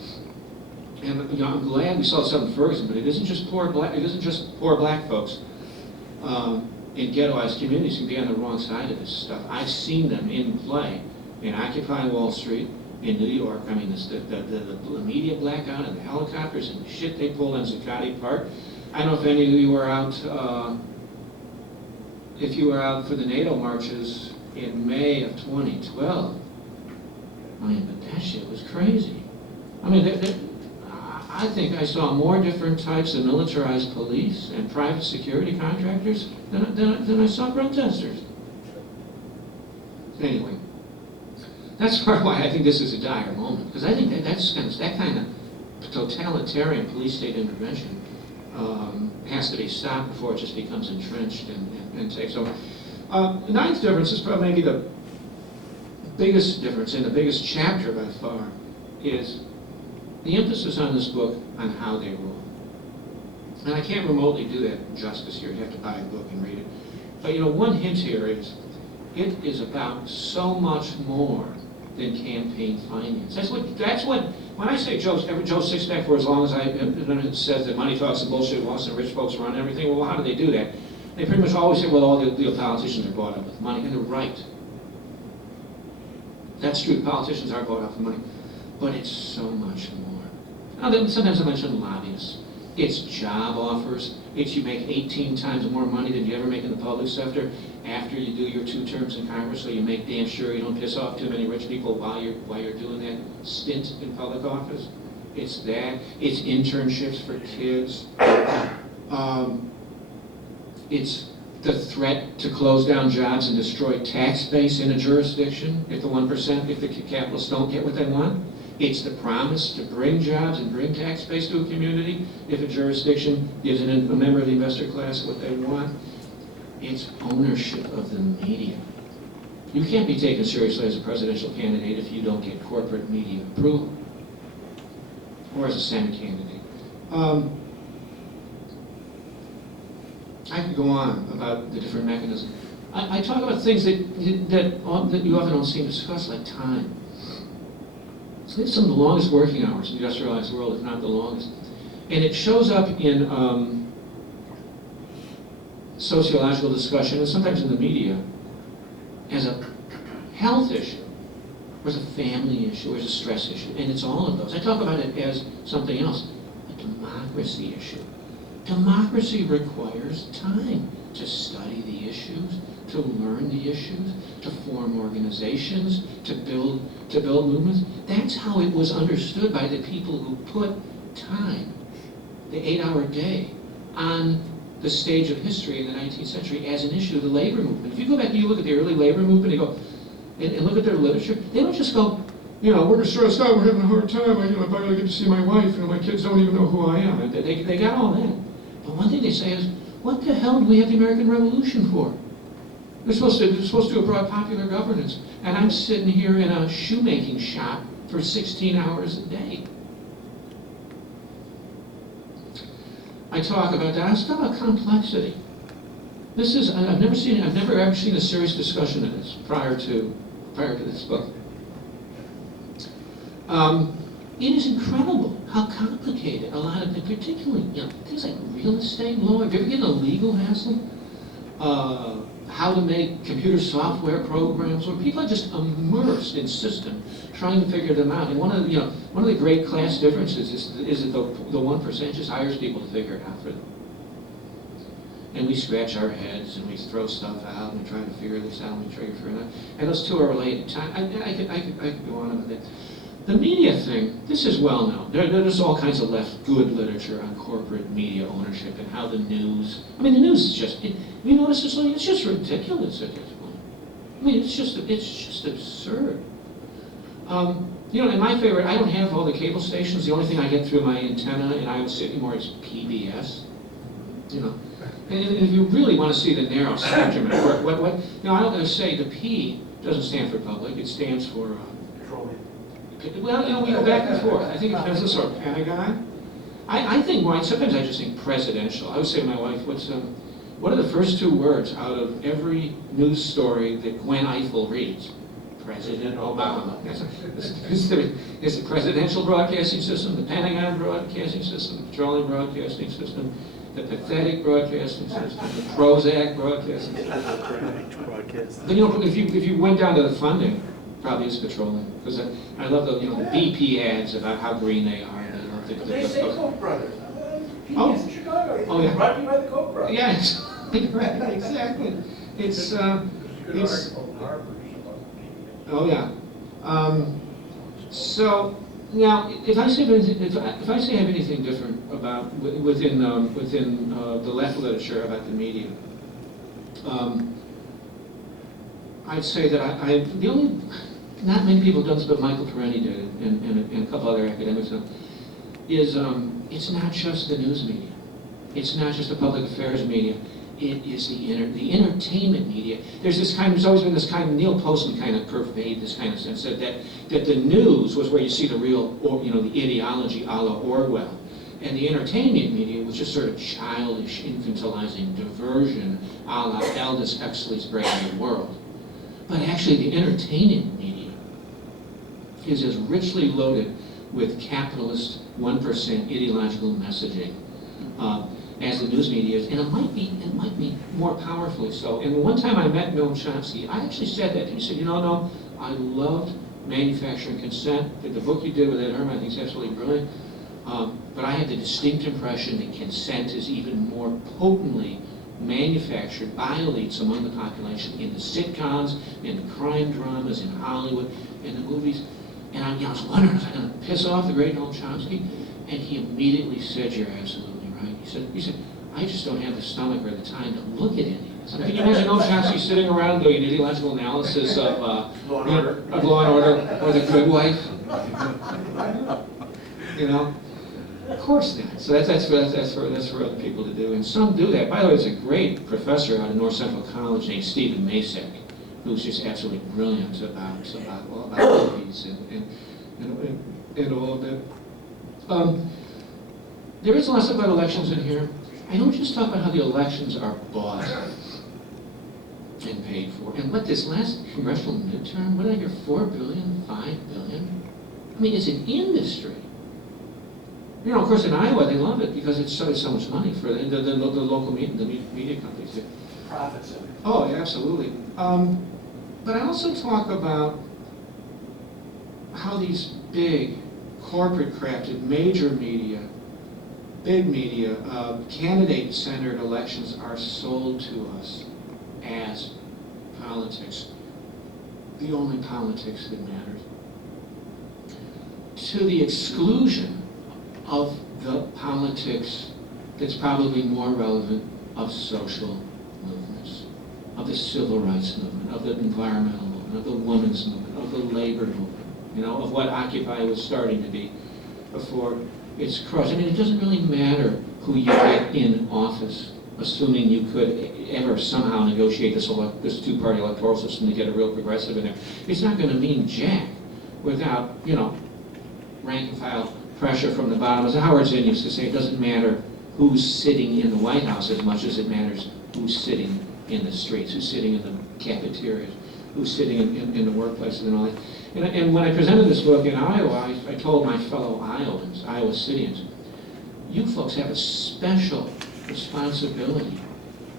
And I'm glad we saw some in Ferguson, but it isn't just poor black folks in ghettoized communities who can be on the wrong side of this stuff. I've seen them in play in Occupy Wall Street, in New York. I mean, the media blackout and the helicopters and the shit they pulled on Zuccotti Park. I don't know if any of you were out, if you were out for the NATO marches in May of 2012. I mean, but that shit was crazy. I mean, I think I saw more different types of militarized police and private security contractors than I saw protesters. Anyway, that's part of why I think this is a dire moment, because I think that kind of totalitarian police state intervention has to be stopped before it just becomes entrenched and takes over. The ninth difference is probably maybe the biggest difference and the biggest chapter by far is the emphasis on this book on how they rule. And I can't remotely do that justice here. You have to buy a book and read it. But one hint here is it is about so much more than campaign finance. That's what when I say Joe Sixpack for as long as it says that money talks and bullshit wants and rich folks run everything, well, how do they do that? They pretty much always say, well, all the politicians are bought up with money, and they're right. That's true, politicians are bought up with money, but it's so much more. Now, sometimes I mention lobbyists. It's job offers. It's you make 18 times more money than you ever make in the public sector after you do your 2 terms in Congress, so you make damn sure you don't piss off too many rich people while you're doing that stint in public office. It's that. It's internships for kids. It's the threat to close down jobs and destroy tax base in a jurisdiction if the 1%, if the capitalists don't get what they want. It's the promise to bring jobs and bring tax base to a community if a jurisdiction gives a member of the investor class what they want. It's ownership of the media. You can't be taken seriously as a presidential candidate if you don't get corporate media approval, or as a Senate candidate. I could go on about the different mechanisms. I talk about things that you often don't see discussed, like time. So it's some of the longest working hours in the industrialized world, if not the longest. And it shows up in sociological discussion, and sometimes in the media, as a health issue, or as a family issue, or as a stress issue. And it's all of those. I talk about it as something else, a democracy issue. Democracy requires time to study the issues, to learn the issues, to form organizations, to build movements. That's how it was understood by the people who put time, the 8-hour day, on the stage of history in the 19th century as an issue of the labor movement. If you go back and you look at the early labor movement and look at their literature, they don't just go, we're stressed out, we're having a hard time, I barely get to see my wife, my kids don't even know who I am. They got all that. But one thing they say is, what the hell do we have the American Revolution for? They're supposed to have brought popular governance. And I'm sitting here in a shoemaking shop for 16 hours a day. I talk about that. I talk about complexity. I've never ever seen a serious discussion of this prior to this book. It is incredible how complicated a lot of, particularly things like real estate law. Have you ever get in a legal hassle? How to make computer software programs, where people are just immersed in systems, trying to figure them out. And one of the great class differences is that the 1% just hires people to figure it out for them. And we scratch our heads and we throw stuff out and we try to figure this out and we try to figure it out. And those two are related. I could go on with that. The media thing, this is well known. There's all kinds of good literature on corporate media ownership and how the news, the news is just, you notice it's just ridiculous at this point. It's just absurd. And my favorite, I don't have all the cable stations. The only thing I get through my antenna in Iowa City anymore is PBS. And if you really want to see the narrow spectrum at work, I'm going to say the P doesn't stand for public, it stands for well, we go back and forth. I think it depends on the sort of Pentagon. I think sometimes I just think presidential. I would say to my wife, what are the first 2 words out of every news story that Gwen Eiffel reads? President Obama. It's the presidential broadcasting system, the Pentagon broadcasting system, the petroleum broadcasting system, the pathetic broadcasting system, the Prozac broadcasting system. But if you went down to the funding, Probably is petroleum, because I love the, the BP ads about how green they are. And I love They say Koch brothers. Oh. PBS in Chicago. Oh, yeah. Brought to you by the Koch brothers. Yes, right, exactly. It's, oh yeah. So now, if I say I have anything different about within the left literature about the media, I'd say that the only, not many people have done this, but Michael Peretti did it, and a couple other academics have, is it's not just the news media. It's not just the public affairs media. It is the entertainment media. There's always been this kind of, Neil Postman kind of pervade this kind of sense that the news was where you see the real, the ideology a la Orwell. And the entertainment media was just sort of childish, infantilizing diversion a la Aldous Huxley's Brave New World. But actually the entertainment media is as richly loaded with capitalist 1% ideological messaging as the news media is, and it might be more powerfully so. And one time I met Noam Chomsky, I actually said that, and he said, no, I loved Manufacturing Consent. The book you did with Ed Herman I think is absolutely brilliant. But I had the distinct impression that consent is even more potently manufactured by elites among the population in the sitcoms, in the crime dramas, in Hollywood, in the movies. And I was wondering, was I going to piss off the great Noam Chomsky? And he immediately said, you're absolutely right. He said, I just don't have the stomach or the time to look at any of this. Can you imagine Noam Chomsky sitting around doing an ideological analysis of Law and Order or The Good Wife? Of course not. So that's for other people to do, and some do that. By the way, there's a great professor out of North Central College named Stephen Masek, who's just absolutely brilliant about movies and all of that. There is lots about elections in here. I don't just talk about how the elections are bought and paid for. And what this last congressional midterm, what did I hear, $4 billion, $5 billion? I mean, it's an industry. Of course, in Iowa, they love it because it's so much money for the local media companies. Profit center. Oh, yeah, absolutely. But I also talk about how these big, corporate-crafted, major media, big media, candidate-centered elections are sold to us as politics, the only politics that matters, to the exclusion of the politics that's probably more relevant of social movements, of the civil rights movement, of the environmental movement, of the women's movement, of the labor movement, of what Occupy was starting to be before it's crushed. I mean, it doesn't really matter who you get in office, assuming you could ever somehow negotiate this two-party electoral system to get a real progressive in there. It's not going to mean jack without, rank and file pressure from the bottom. As Howard Zinn used to say, it doesn't matter who's sitting in the White House as much as it matters who's sitting in the streets, who's sitting in the cafeterias, who's sitting in the workplaces and all that. And when I presented this book in Iowa, I told my fellow Iowans, Iowa Cityans, you folks have a special responsibility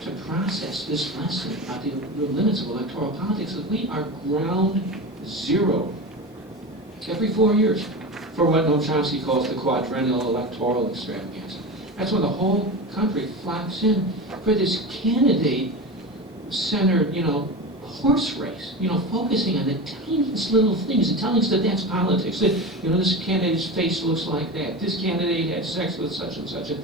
to process this lesson about the limits of electoral politics, that we are ground zero every 4 years for what Noam Chomsky calls the quadrennial electoral extravaganza. That's when the whole country flocks in for this candidate-centered, horse race, focusing on the tiniest little things and telling us that that's politics. That, this candidate's face looks like that. This candidate had sex with such and such, and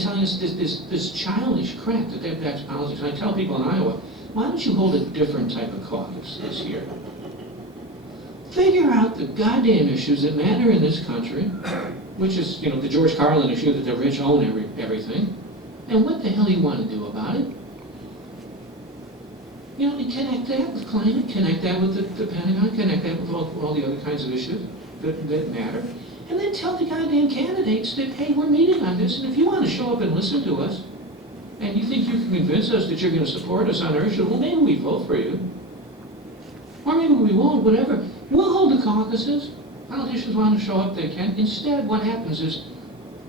telling us this childish crap that that's politics. And I tell people in Iowa, why don't you hold a different type of caucus this year? Figure out the goddamn issues that matter in this country, which is, the George Carlin issue that the rich own everything, and what the hell you want to do about it. And connect that with climate, connect that with the Pentagon, connect that with all the other kinds of issues that matter, and then tell the goddamn candidates that, hey, we're meeting on this, and if you want to show up and listen to us, and you think you can convince us that you're going to support us on our issue, well, maybe we vote for you. Or maybe we won't, whatever. We'll hold the caucuses. Politicians want to show up, they can. Instead, what happens is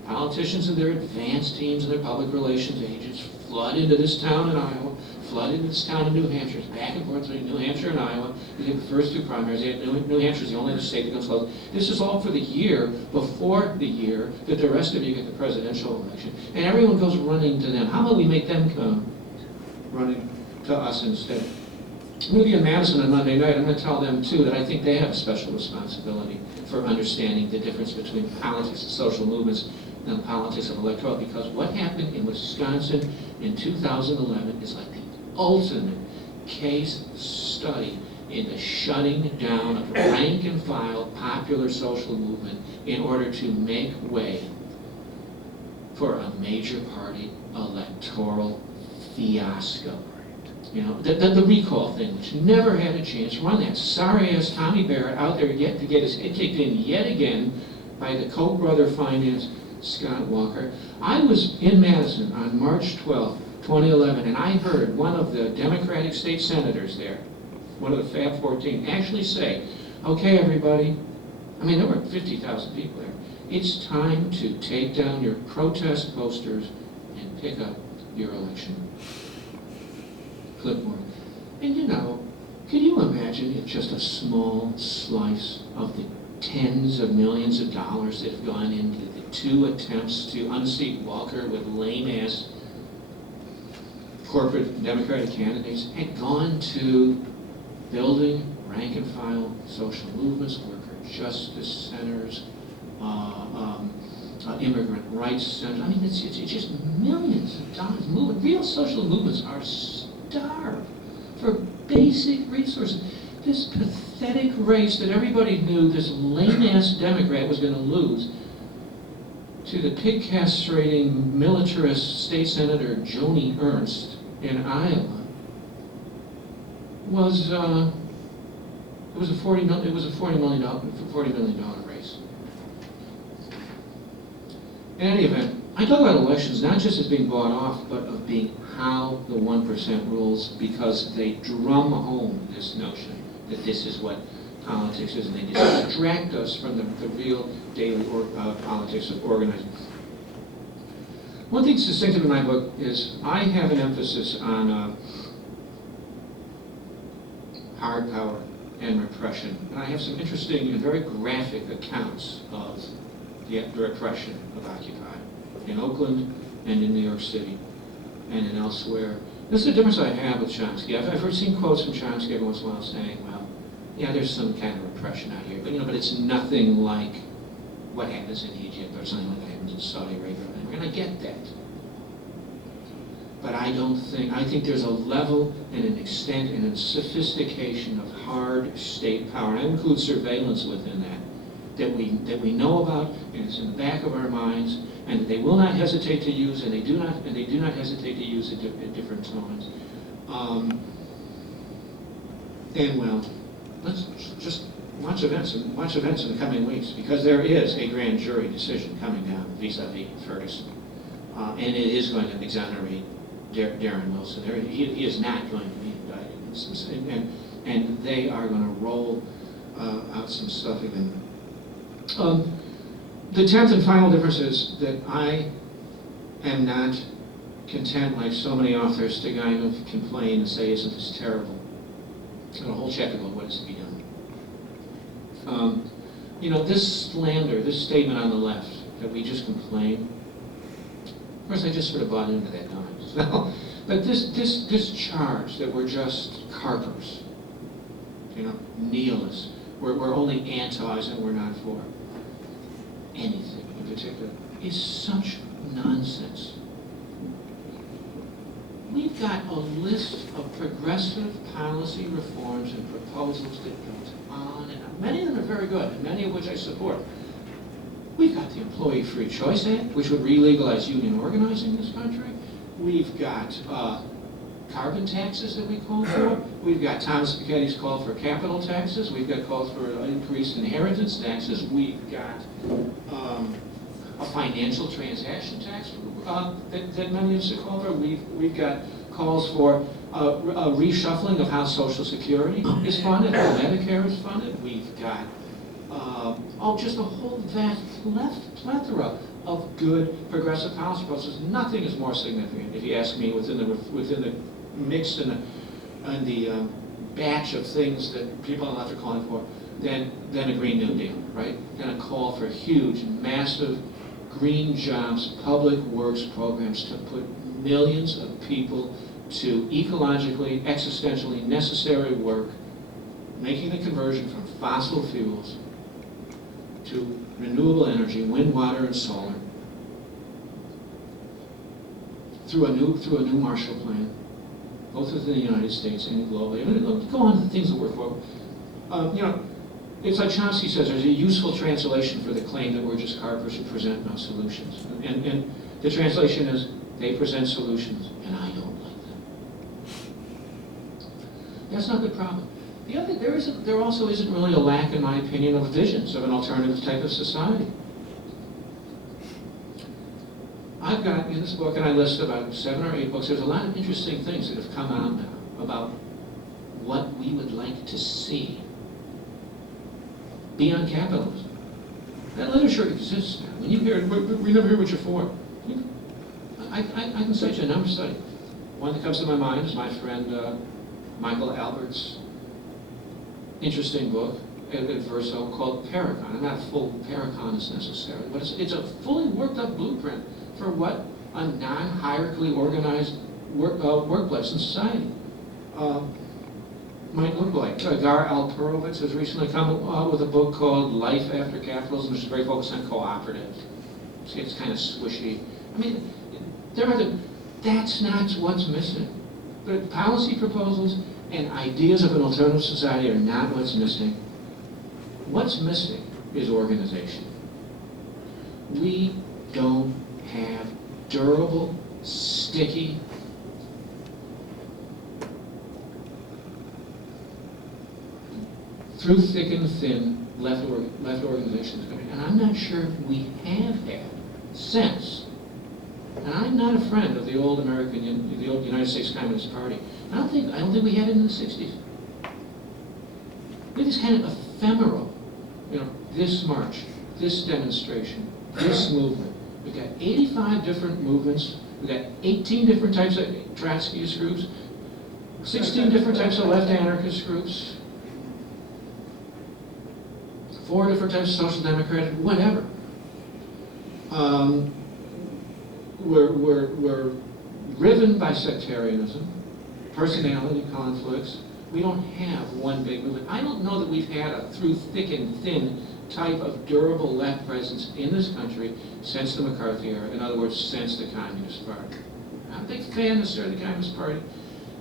Politicians and their advanced teams and their public relations agents flood into this town in Iowa, flood into this town in New Hampshire, back and forth between New Hampshire and Iowa. You take the first two primaries, New Hampshire's the only other state that comes close. This is all for the year before the year that the rest of you get the presidential election. And everyone goes running to them. How about we make them come running to us instead? I'm going to be in Madison on Monday night. I'm going to tell them, too, that I think they have a special responsibility for understanding the difference between politics and social movements and the politics of electoral, because what happened in Wisconsin in 2011 is like the ultimate case study in the shutting down of rank and file popular social movement in order to make way for a major party electoral fiasco. You know, the recall thing, which never had a chance to run that. Sorry-ass Tommy Barrett out there yet to get his head kicked in yet again by the Koch brother finance Scott Walker. I was in Madison on March 12th, 2011, and I heard one of the Democratic state senators there, one of the Fab 14, actually say, okay, everybody, I mean, there were 50,000 people there. It's time to take down your protest posters and pick up your election clipboard. And you know, can you imagine if just a small slice of the tens of millions of dollars that have gone into the two attempts to unseat Walker with lame-ass corporate Democratic candidates had gone to building rank-and-file social movements, worker justice centers, immigrant rights centers. I mean, it's just millions of dollars. Real social movements are starved for basic resources. This pathetic race that everybody knew this lame-ass Democrat was going to lose to the pig-castrating militarist state senator Joni Ernst in Iowa was it was a $40 million race. In any event, I talk about elections not just as being bought off, but of being how the 1% rules, because they drum home this notion that this is what politics is, and they distract us from the real daily politics of organizing. One thing that's distinctive in my book is I have an emphasis on hard power and repression. And I have some interesting and very graphic accounts of the repression of Occupy in Oakland and in New York City and in elsewhere. This is the difference I have with Chomsky. I've heard seen quotes from Chomsky every once in a while saying, well, yeah, there's some kind of repression out here, but it's nothing like what happens in Egypt or something like that happens in Saudi Arabia. And I get that. But I think there's a level and an extent and a sophistication of hard state power, and I include surveillance within that we know about, and it's in the back of our minds, and they will not hesitate to use, and they do not hesitate to use it at different times. And well, let's just watch events in the coming weeks, because there is a grand jury decision coming down vis-a-vis Ferguson, and it is going to exonerate Darren Wilson. He is not going to be indicted, and they are going to roll out some stuff again. The 10th and final difference is that I am not content, like so many authors, to kind of complain and say, isn't this terrible? And a whole chapter called What Is to Be Done. This slander, this statement on the left, that we just complain, of course I just sort of bought into that noise. So, but this charge that we're just carpers, nihilists, we're only antis and we're not for anything in particular, is such nonsense. We've got a list of progressive policy reforms and proposals that goes on and on. Many of them are very good, and many of which I support. We've got the Employee Free Choice Act, which would re-legalize union organizing in this country. We've got carbon taxes that we call for. We've got Thomas Piketty's call for capital taxes. We've got calls for increased inheritance taxes. We've got a financial transaction tax that many of us have called for. We've got calls for a reshuffling of how Social Security is funded, how Medicare is funded. We've got just a whole vast plethora of good progressive policy proposals. Nothing is more significant, if you ask me, within the mix and the batch of things that people on the left are calling for, than a Green New Deal, right? Than a call for huge, massive green jobs, public works programs to put millions of people to ecologically, existentially necessary work, making the conversion from fossil fuels to renewable energy, wind, water, and solar, through a new Marshall Plan, both within the United States and globally. I mean, go on to the things that work for. It's like Chomsky says, there's a useful translation for the claim that we're just carpers who present no solutions. And the translation is, they present solutions, and I don't like them. That's not the problem. There also isn't really a lack, in my opinion, of visions of an alternative type of society. I've got in this book, and I list about 7 or 8 books, there's a lot of interesting things that have come out now about what we would like to see beyond capitalism. That literature exists now. When you hear it, we never hear what you're for. I can cite you a number of studies. One that comes to my mind is my friend Michael Albert's interesting book at Verso called Paragon. I'm not a full Paragonist necessarily, but it's a fully worked up blueprint for what a non-hierarchically organized workplace in society might look like. Gar Alperovitz has recently come out with a book called Life After Capitalism, which is very focused on cooperatives. It's kind of swishy. I mean, that's not what's missing. The policy proposals and ideas of an alternative society are not what's missing. What's missing is organization. We don't have durable, sticky, through thick and thin left organizations. And I'm not sure we have had since. And I'm not a friend of the old United States Communist Party. I don't think we had it in the 60s. We had this kind of ephemeral, this march, this demonstration, this movement. We've got 85 different movements. We've got 18 different types of Trotskyist groups, 16 different types of left anarchist groups, 4 different types of social democratic, whatever. We're driven by sectarianism, personality conflicts. We don't have one big movement. I don't know that we've had a through thick and thin type of durable left presence in this country since the McCarthy era. In other words, since the Communist Party. I'm a big fan necessarily of the Communist Party,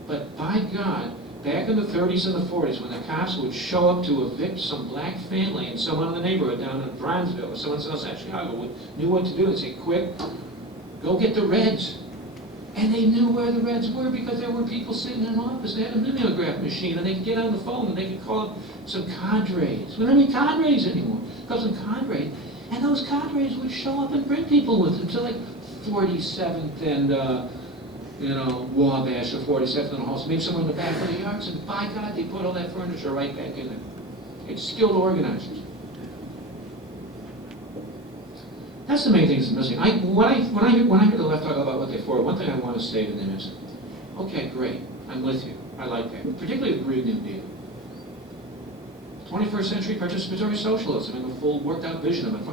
but by God, back in the 30s and the 40s, when the cops would show up to evict some black family and someone in the neighborhood down in Bronzeville or someone else in Chicago knew what to do and say, quick, go get the Reds. And they knew where the Reds were because there were people sitting in an office. They had a mimeograph machine, and they could get on the phone, and they could call up some cadres. We don't need cadres anymore. Call some cadres. And those cadres would show up and bring people with them to like 47th and, Wabash or 47th and Halls, maybe somewhere in the back of the yards, and by God, they put all that furniture right back in there. It's skilled organizers. That's the main thing that's missing. When I hear the left talk about what they're for, one thing I want to say to them is, okay, great, I'm with you. I like that. Particularly the Green New Deal. 21st century participatory socialism and the full worked out vision of it.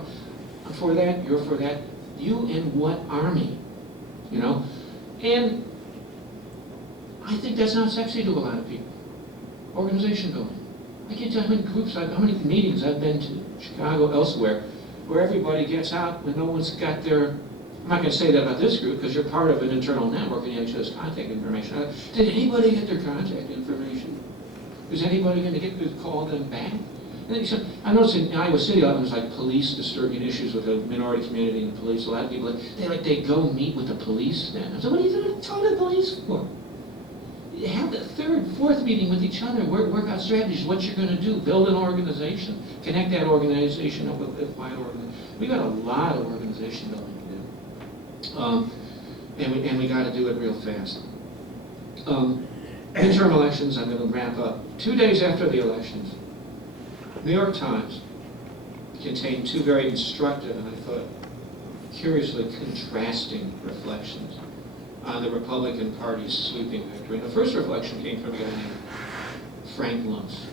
I'm for that, you're for that. You in what army? And I think that's not sexy to a lot of people. Organization building. I can't tell you how many groups, how many meetings I've been to, Chicago, elsewhere, where everybody gets out when no one's got their, I'm not going to say that about this group because you're part of an internal network and you actually have contact information. Did anybody get their contact information? Is anybody going to call them back? And I noticed in Iowa City, a lot of there's like police disturbing issues with the minority community and the police. A lot of people, they go meet with the police then. So what are you going to talk to the police for? You have the 3rd, 4th meeting with each other, work out strategies, what you're going to do, build an organization, connect that organization up with wider organization. We've got a lot of organization building to do. And we got to do it real fast. Midterm elections, I'm going to wrap up. 2 days after the elections, New York Times contained 2 very instructive and I thought curiously contrasting reflections on the Republican Party's sweeping victory. And the first reflection came from a guy named Frank Luntz.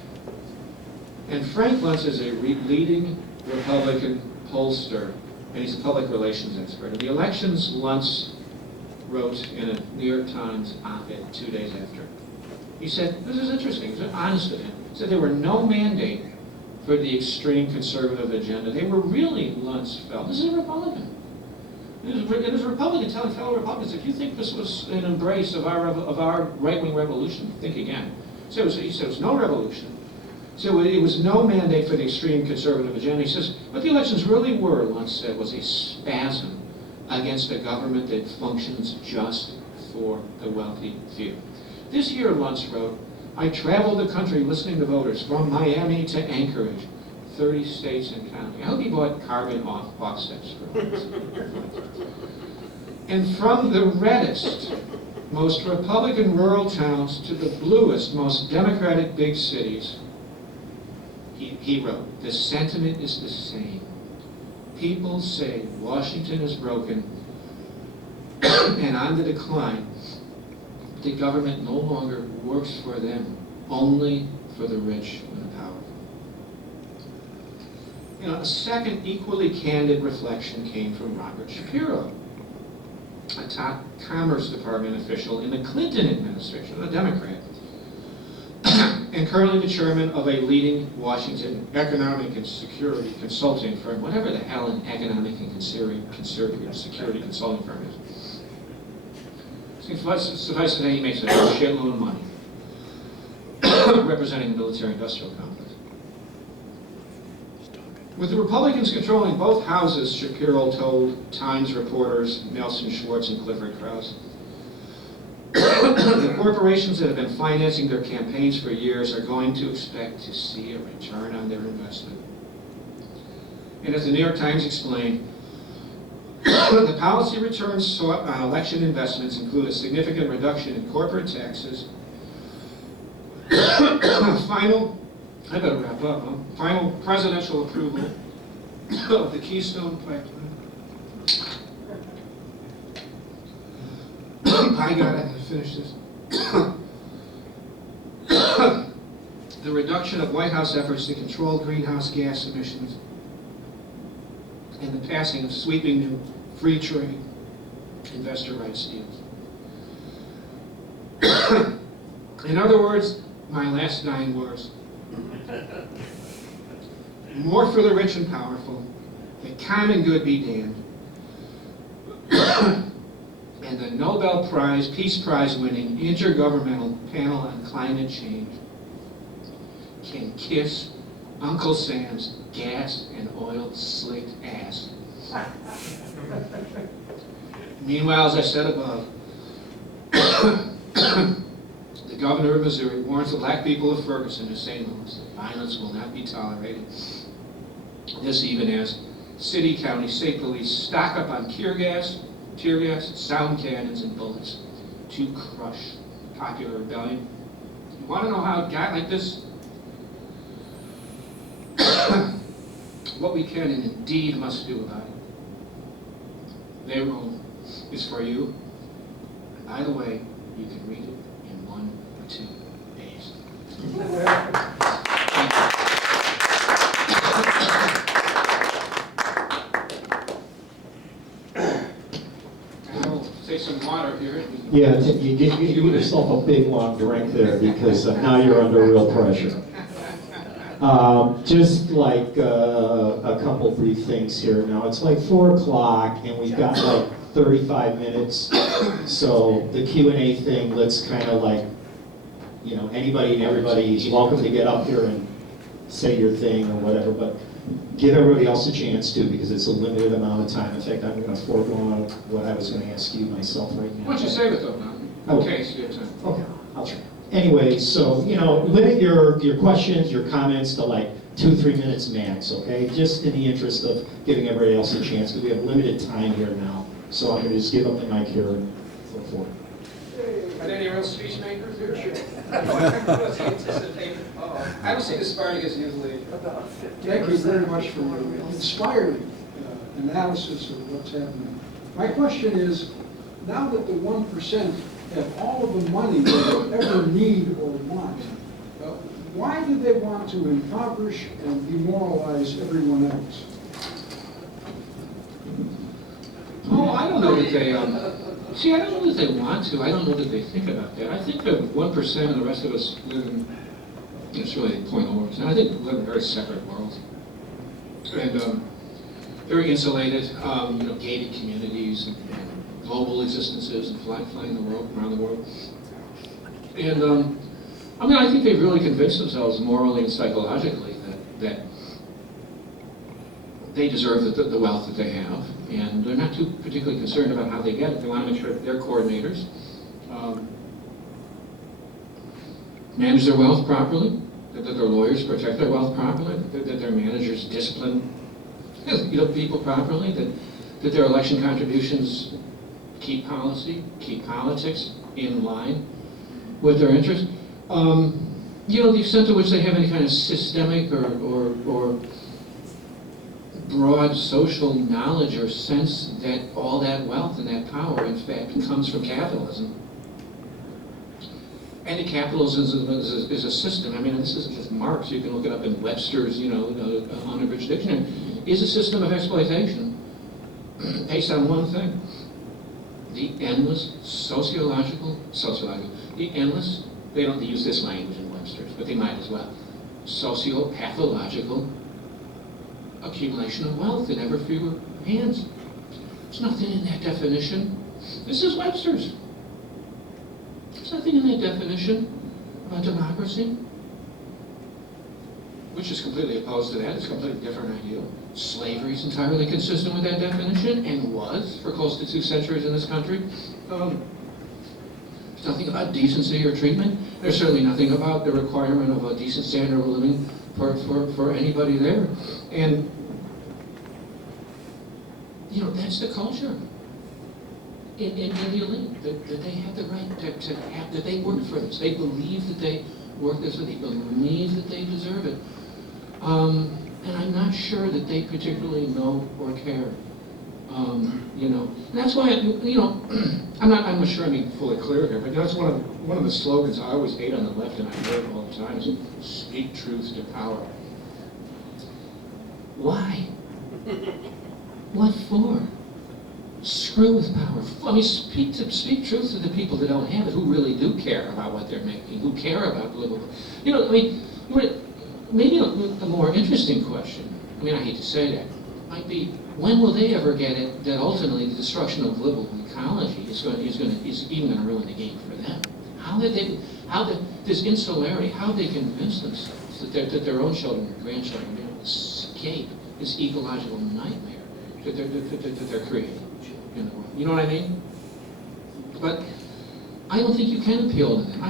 And Frank Luntz is a leading Republican pollster, and he's a public relations expert. In the elections, Luntz wrote in a New York Times op-ed 2 days after. He said, this is interesting, he was honest with him. He said there were no mandate for the extreme conservative agenda. They were really, Luntz felt, this is a Republican. It was a Republican telling fellow Republicans, if you think this was an embrace of our right-wing revolution, think again. So he said it was no revolution. So it was no mandate for the extreme conservative agenda. He says, what the elections really were, Luntz said, was a spasm against a government that functions just for the wealthy few. This year, Luntz wrote, I traveled the country listening to voters from Miami to Anchorage, 30 states and counting. I hope he bought carbon offsets for Luntz. And from the reddest, most Republican rural towns to the bluest, most Democratic big cities, he wrote, the sentiment is the same. People say Washington is broken and on the decline. The government no longer works for them, only for the rich and the powerful. You know, a second equally candid reflection came from Robert Shapiro, a top Commerce Department official in the Clinton administration, a Democrat, and currently the chairman of a leading Washington economic and security consulting firm, whatever the hell an economic and security consulting firm is. Suffice to say, he makes a shitload of money representing the military-industrial complex. With the Republicans controlling both houses, Shapiro told Times reporters Nelson Schwartz and Clifford Krause, the corporations that have been financing their campaigns for years are going to expect to see a return on their investment. And as the New York Times explained, the policy returns sought on election investments include a significant reduction in corporate taxes, final presidential approval of the Keystone Pipeline. I gotta finish this. The reduction of White House efforts to control greenhouse gas emissions and the passing of sweeping new free trade investor rights deals. In other words, my last 9 words. More for the rich and powerful, the common good be damned, and the Nobel Prize, Peace Prize winning Intergovernmental Panel on Climate Change can kiss Uncle Sam's gas and oil slicked ass. Meanwhile, as I said above, the governor of Missouri warns the black people of Ferguson and St. Louis that violence will not be tolerated. This even as city, county, state police stock up on tear gas, sound cannons, and bullets to crush popular rebellion. You want to know how it got like this? What we can and indeed must do about it. Their rule is for you. And by the way, you can read it in 1 or 2 days. I'll take some water here. Yeah, you give yourself a big long drink there because now you're under real pressure. Just like a couple brief things here. Now it's like 4 o'clock and we've got like 35 minutes. So the Q&A thing, let's kind of like, you know, anybody and everybody is welcome to get up here and say your thing or whatever, but give everybody else a chance too because it's a limited amount of time. In fact, I'm going to forego on what I was going to ask you myself right now. Why don't you save it though now? Okay, so you have time. Okay, I'll try. Anyway, so, you know, limit your questions, your comments to like 2-3 minutes max, okay? Just in the interest of giving everybody else a chance, because we have limited time here now. So I'm going to just give up the mic here and go for it. Are there any real speech makers here? I don't see the Spartacus usually. Thank you very much for your inspiring analysis of what's happening. My question is, now that the 1% have all of the money they will ever need or want, why do they want to impoverish and demoralize everyone else? Oh, I don't know that they, see, I don't know that they want to. I don't know that they think about that. I think that 1% and the rest of us live in, it's really 0.01%. I think we live in very separate worlds. And very insulated, gated communities and global existences and flying the world, around the world. And I think they've really convinced themselves morally and psychologically that they deserve the wealth that they have, and they're not too particularly concerned about how they get it. They want to make sure that their coordinators manage their wealth properly, that their lawyers protect their wealth properly, that their managers discipline people properly, that their election contributions keep policy, keep politics in line with their interests. The extent to which they have any kind of systemic or broad social knowledge or sense that all that wealth and that power, in fact, comes from capitalism. And that capitalism is a system. This isn't just Marx. You can look it up in Webster's, unabridged dictionary. Is a system of exploitation based on one thing: the endless the endless. They don't use this language in Webster's, but they might as well. Socio-pathological accumulation of wealth in ever fewer hands. There's nothing in that definition. This is Webster's. There's nothing in that definition about democracy, which is completely opposed to that. It's a completely different idea. Slavery is entirely consistent with that definition, and was for close to 2 centuries in this country. There's nothing about decency or treatment. There's certainly nothing about the requirement of a decent standard of living for anybody there. And, that's the culture in the elite, that they have the right to have, that they work for this. They believe that they work this, or they believe that they deserve it. And I'm not sure that they particularly know or care. And that's why, I'm not sure I'm being fully clear here, but that's one of the slogans I always hate on the left, and I hear it all the time, is speak truth to power. Why? What for? Screw with power. Speak truth to the people that don't have it, who really do care about what they're making, who care about livable. Maybe a more interesting question, I hate to say that, might be, when will they ever get it that ultimately the destruction of livable ecology is even going to ruin the game for them? This insularity, how they convince themselves that their own children or grandchildren are going to escape this ecological nightmare that they're creating in the world. You know what I mean? But I don't think you can appeal to them.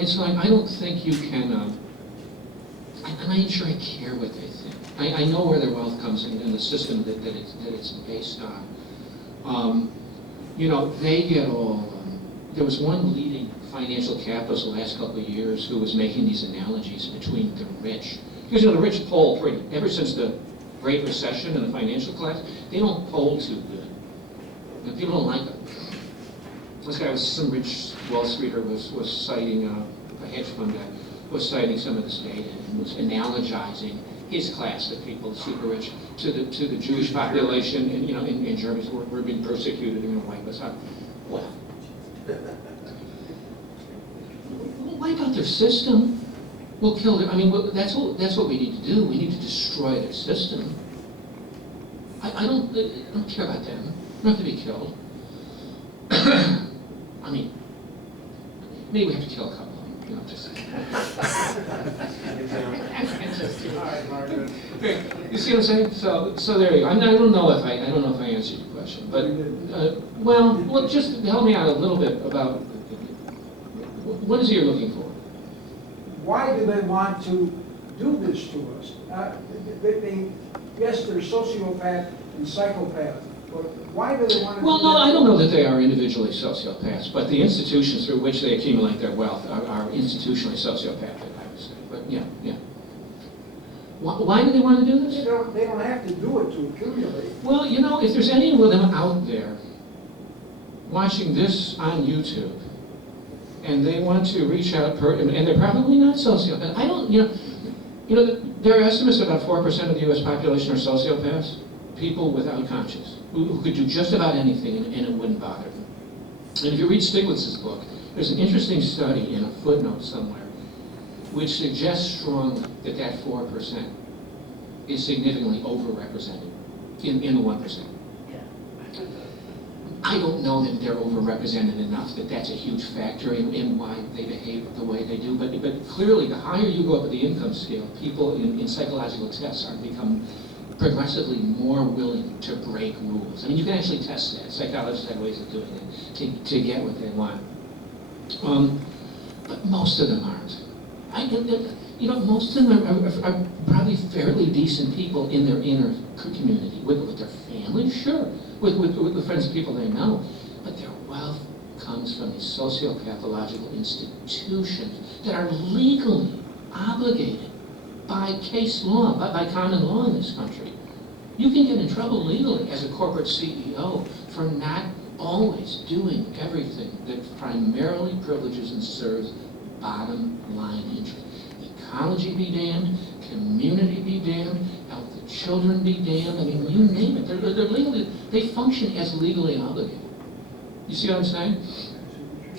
It's like, I don't think you can. I'm not even sure I care what they think. I know where their wealth comes in the system that it's based on. They get all. There was one leading financial capitalist the last couple of years who was making these analogies between the rich. Because the rich poll pretty. Ever since the Great Recession and the financial collapse, they don't poll too good. People don't like them. This guy was some rich Wall Streeter was citing a hedge fund guy was citing some of this data and was analogizing his class of people, the super rich, to the Jewish population in Germany who were being persecuted and wipe us out. Well, we'll wipe out their system. We'll kill them. That's what we need to do. We need to destroy their system. I don't care about them. They don't have to be killed. Maybe we have to kill a couple of them. Just All right, Margaret. okay, you see what I'm saying? So there you go. I don't know if I answered your question, but well, just help me out a little bit about what is it you're looking for? Why do they want to do this to us? Yes, they're sociopath and psychopath, but why do they want to Well, do no, that? I don't know that they are individually sociopaths, but the institutions through which they accumulate their wealth are institutionally sociopathic, I would say. But yeah. Why do they want to do this? They don't have to do it to accumulate. Well, you know, if there's any of them out there watching this on YouTube, and they want to reach out, and they're probably not sociopaths. I don't, there are estimates that about 4% of the U.S. population are sociopaths, people without conscience, who could do just about anything and it wouldn't bother them. And if you read Stiglitz's book, there's an interesting study in a footnote somewhere which suggests strongly that that 4% is significantly overrepresented in the 1%. I don't know that they're overrepresented enough that that's a huge factor in why they behave the way they do, but clearly the higher you go up the income scale, people in psychological tests are become progressively more willing to break rules. I mean, you can actually test that. Psychologists have ways of doing it to get what they want. But most of them aren't. Most of them are probably fairly decent people in their inner community, with their family, sure, with the friends and people they know, but their wealth comes from these socio-pathological institutions that are legally obligated by case law, by common law in this country. You can get in trouble legally as a corporate CEO for not always doing everything that primarily privileges and serves bottom line interest. Ecology be damned, community be damned, health of children be damned. I mean, you name it. They're legally, they function as legally obligated. You see what I'm saying?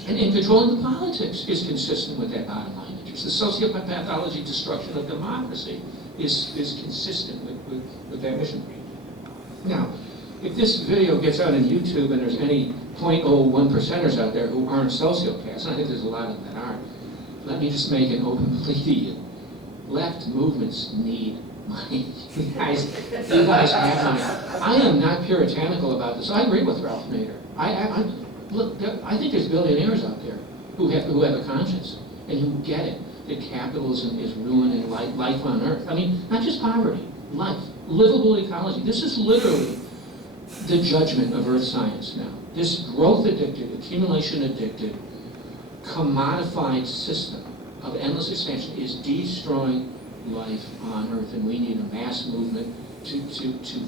And controlling the politics is consistent with that bottom line interest. The sociopathology destruction of democracy is consistent with that mission. Now, if this video gets out on YouTube and there's any 0.01%ers out there who aren't sociopaths, and I think there's a lot of them that aren't, let me just make an open plea to you. Left movements need money. You guys have money. I am not puritanical about this. I agree with Ralph Nader. I think there's billionaires out there who have a conscience and who get it, that capitalism is ruining life on Earth. I mean, not just poverty, life, livable ecology. This is literally the judgment of earth science now. This growth-addicted, accumulation-addicted, commodified system of endless expansion is destroying life on Earth, and we need a mass movement to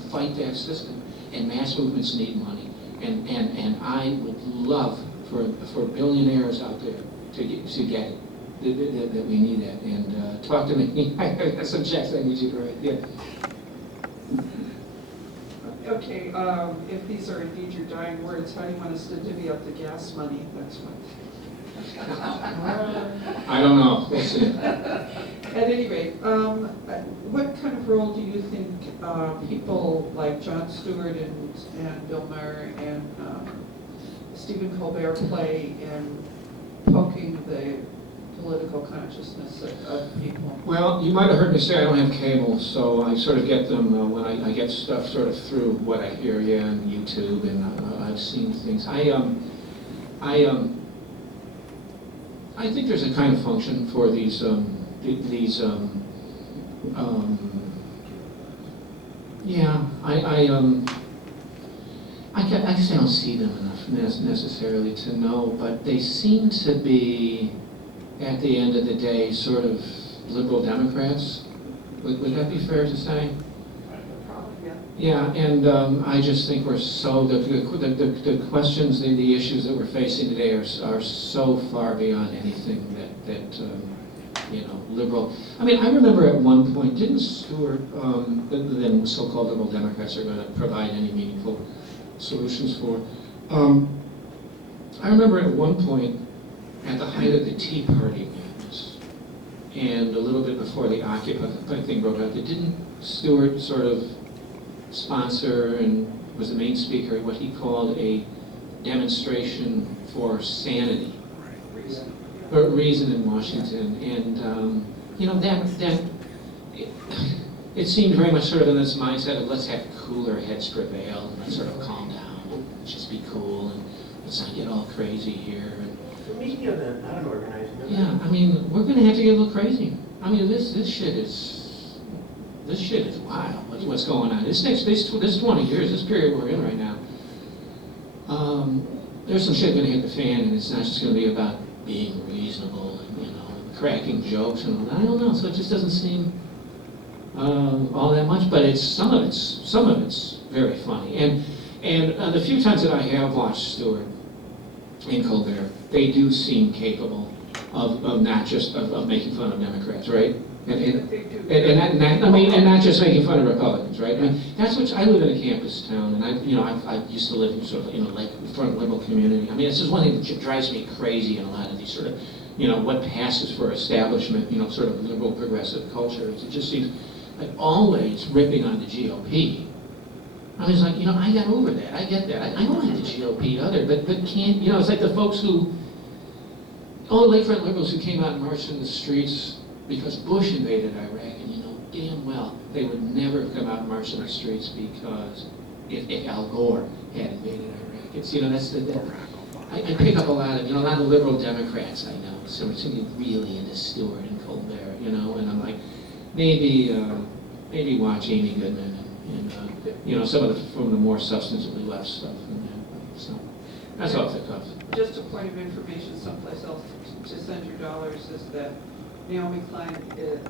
fight that system. And mass movements need money. And I would love for billionaires out there to get it, that we need that. And talk to me. I got some checks I need you to write. Yeah. Okay, if these are indeed your dying words, how do you want us to divvy up the gas money? That's what. I don't know. We'll see. At any rate, what kind of role do you think people like Jon Stewart and Bill Maher and Stephen Colbert play in poking the political consciousness of people? Well, you might have heard me say I don't have cable, so I sort of get them when I get stuff sort of through what I hear, on YouTube, and I've seen things. I think there's a kind of function for these I guess I don't see them enough necessarily to know, but they seem to be, at the end of the day, sort of liberal Democrats. Would that be fair to say? Probably, Yeah, yeah. and I just think we're so, the questions, the issues that we're facing today are so far beyond anything that liberal. I mean, I remember at one point, didn't Stewart, then so-called liberal Democrats are going to provide any meaningful solutions for. I remember at one point, at the height of the Tea Party madness, and a little bit before the Occupy thing broke out, didn't Stewart sort of sponsor and was the main speaker at what he called a demonstration for sanity, or reason in Washington, and it seemed very much sort of in this mindset of let's have cooler heads prevail and let's sort of calm down and just be cool and let's not get all crazy here. And, The media then, not an organized movement. yeah, I mean, we're going to have to get a little crazy. I mean, this shit is wild. What's going on? This 20 years, this period we're in right now, there's some shit going to hit the fan, and it's not just going to be about being reasonable and cracking jokes and all that. I don't know. So it just doesn't seem. all that much, but some of it's very funny. And the few times that I have watched Stewart and Colbert, they do seem capable of not just of making fun of Democrats, right? And not just making fun of Republicans, right? I mean, that's what I live in a campus town, and I used to live in sort of like front liberal community. I mean, it's just one thing that drives me crazy in a lot of these sort of what passes for establishment, sort of liberal progressive culture. It just seems like always ripping on the GOP. I was like, I got over that. I get that. I don't like the GOP either, but can't, it's like the folks who, all the lakefront liberals who came out and marched in the streets because Bush invaded Iraq, and damn well they would never have come out and marched in the streets because if Al Gore had invaded Iraq. It's, I pick up a lot of liberal Democrats I know, so it's really into Stewart and Colbert, and I'm like, maybe watch Amy Goodman and some of from the more substantively left stuff. So that's all I pick up. Just a point of information, someplace else to send your dollars is that Naomi Klein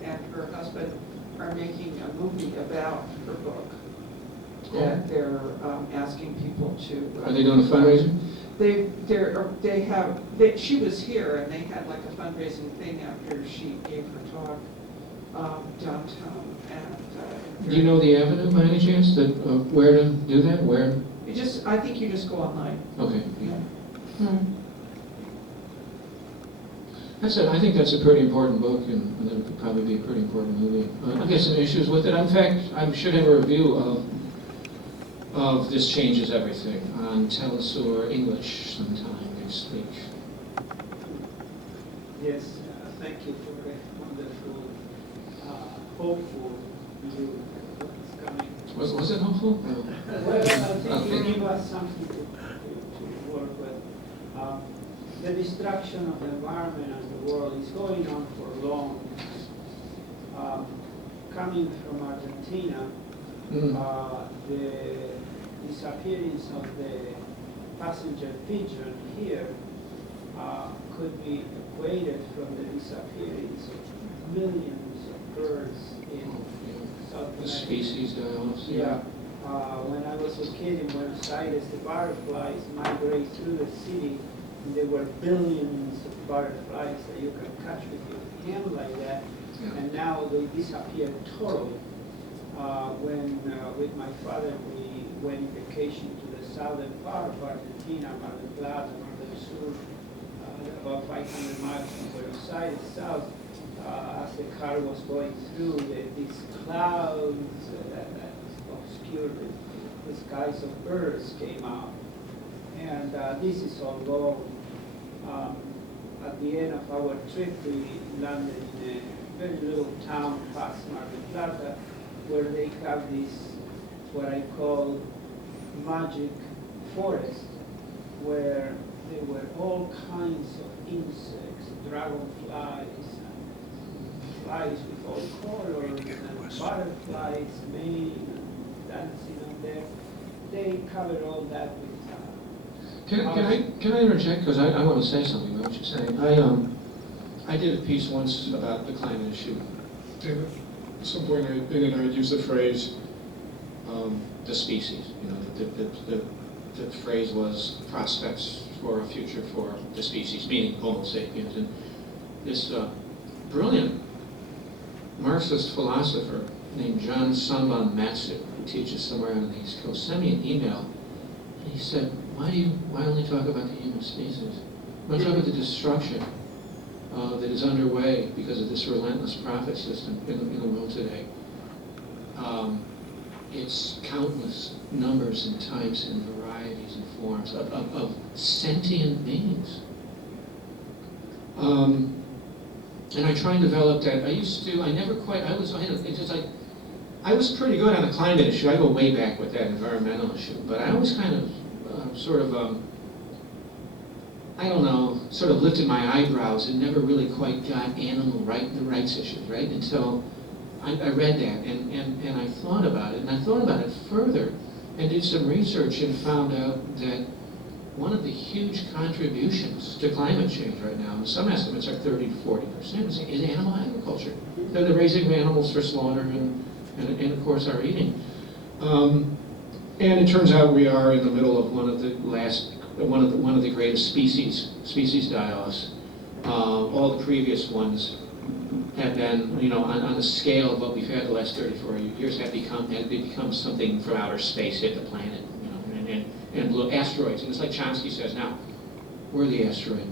and her husband are making a movie about her book that they're asking people to. Are they doing a fundraiser? She was here and they had like a fundraising thing after she gave her talk downtown. And do you know the avenue by any chance that where to do that? Where? I think you just go online. Okay. Yeah. That's it. I think that's a pretty important book, and it would probably be a pretty important movie. I've got some issues with it. In fact, I should have a review of This Changes Everything on Telesur English sometime next week. Yes, thank you for a wonderful, hopeful view of what's coming. Was it hopeful? Well, I think you give us something to work with. The destruction of the environment and the world is going on for long. Coming from Argentina, the disappearance of the passenger pigeon here could be equated from the disappearance of millions of birds in South America. The species die-offs. Yeah. When I was a kid in Buenos Aires, the butterflies migrate through the city, and there were billions of butterflies that you could catch with your hand like that, and now they disappeared totally. When with my father we went on vacation to the southern part of Argentina, Mar del Plata, Mar del Sur, about 500 miles from Buenos Aires south, as the car was going through, these clouds that obscured the skies of birds came out. And this is all gone. At the end of our trip, we landed in a very little town past Mar del Plata, where they have this, what I call magic forest, where there were all kinds of insects, dragonflies, and flies with all colors, and butterflies, mane, and dancing on there. They covered all that with Can I interject? Because I want to say something about what you're saying. I did a piece once about the climate issue. And at some point in it, I used the phrase, the species. The phrase was prospects for a future for the species, meaning Homo sapiens. And this brilliant Marxist philosopher named John Sanban Matsu, who teaches somewhere on the East Coast, sent me an email. And he said, why only talk about the human species? Why talk about the destruction that is underway because of this relentless profit system in the world today? It's countless numbers and types and varieties and forms of sentient beings. And I try and develop that. I was pretty good on the climate issue. I go way back with that environmental issue, but I always kind of sort of lifted my eyebrows and never really quite got the rights issues, right? Until I read that and I thought about it, and I thought about it further and did some research and found out that one of the huge contributions to climate change right now, and some estimates are 30 to 40%, is animal agriculture. They're the raising of animals for slaughter and and of course our eating. And it turns out we are in the middle of one of the greatest species die-offs. All the previous ones have been, on the scale of what we've had the last 34 years, have become something from outer space, hit the planet, and blew asteroids. And it's like Chomsky says now, we're the asteroid.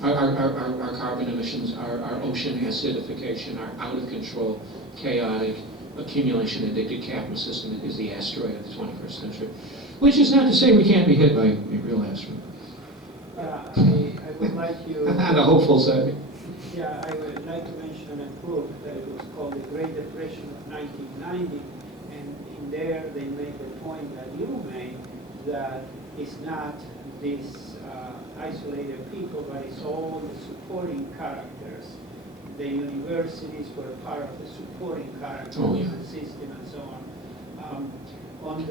Our carbon emissions, our ocean acidification, our out of control, chaotic accumulation addicted capitalist system is the asteroid of the 21st century. Which is not to say we can't be hit by a real asteroid. I would like you. On the hopeful side. Yeah, I would like to mention a book that it was called The Great Depression of 1990, and in there they make the point that you made, that it's not these isolated people, but it's all the supporting characters. The universities were part of the supporting characters of the system and so on. On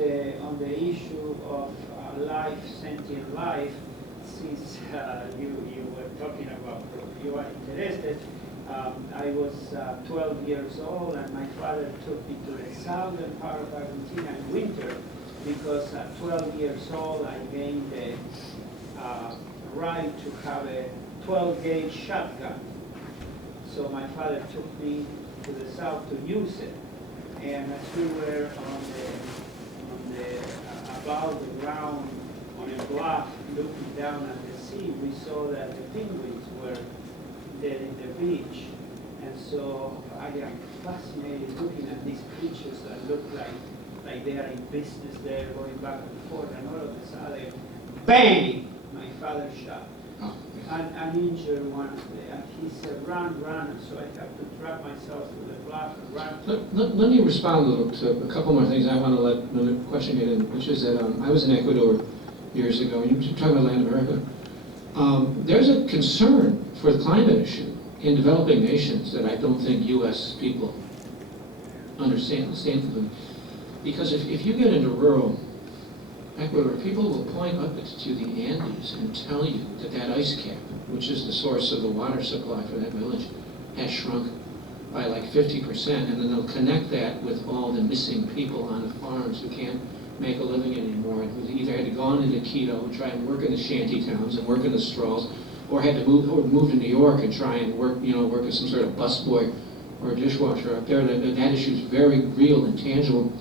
the issue of life, sentient life, since you were talking about, you are interested, I was 12 years old and my father took me to the southern part of Argentina in winter because at 12 years old I gained the right to have a 12-gauge shotgun. So my father took me to the south to use it. And as we were above the ground on a bluff looking down at the sea, we saw that the penguins were dead in the beach. And so I am fascinated looking at these creatures that look like they are in business there, going back and forth, and all of a sudden, bang! My father shot. And injured one of them. And he said, run, run. So I have to drag myself to the bluff and run. Let me respond a little to a couple more things. I want to let another question get in, which is that I was in Ecuador years ago, and you were talking about Latin America. There's a concern for the climate issue in developing nations that I don't think U.S. people understand fully. Because if you get into rural Ecuador, people will point up to the Andes and tell you that that ice cap, which is the source of the water supply for that village, has shrunk by like 50%, and then they'll connect that with all the missing people on the farms who can't make a living anymore, and who either had to go on into Quito and try and work in the shanty towns and work in the straws, or had to move to New York and try and work as some sort of busboy or a dishwasher up there. That issue is very real and tangible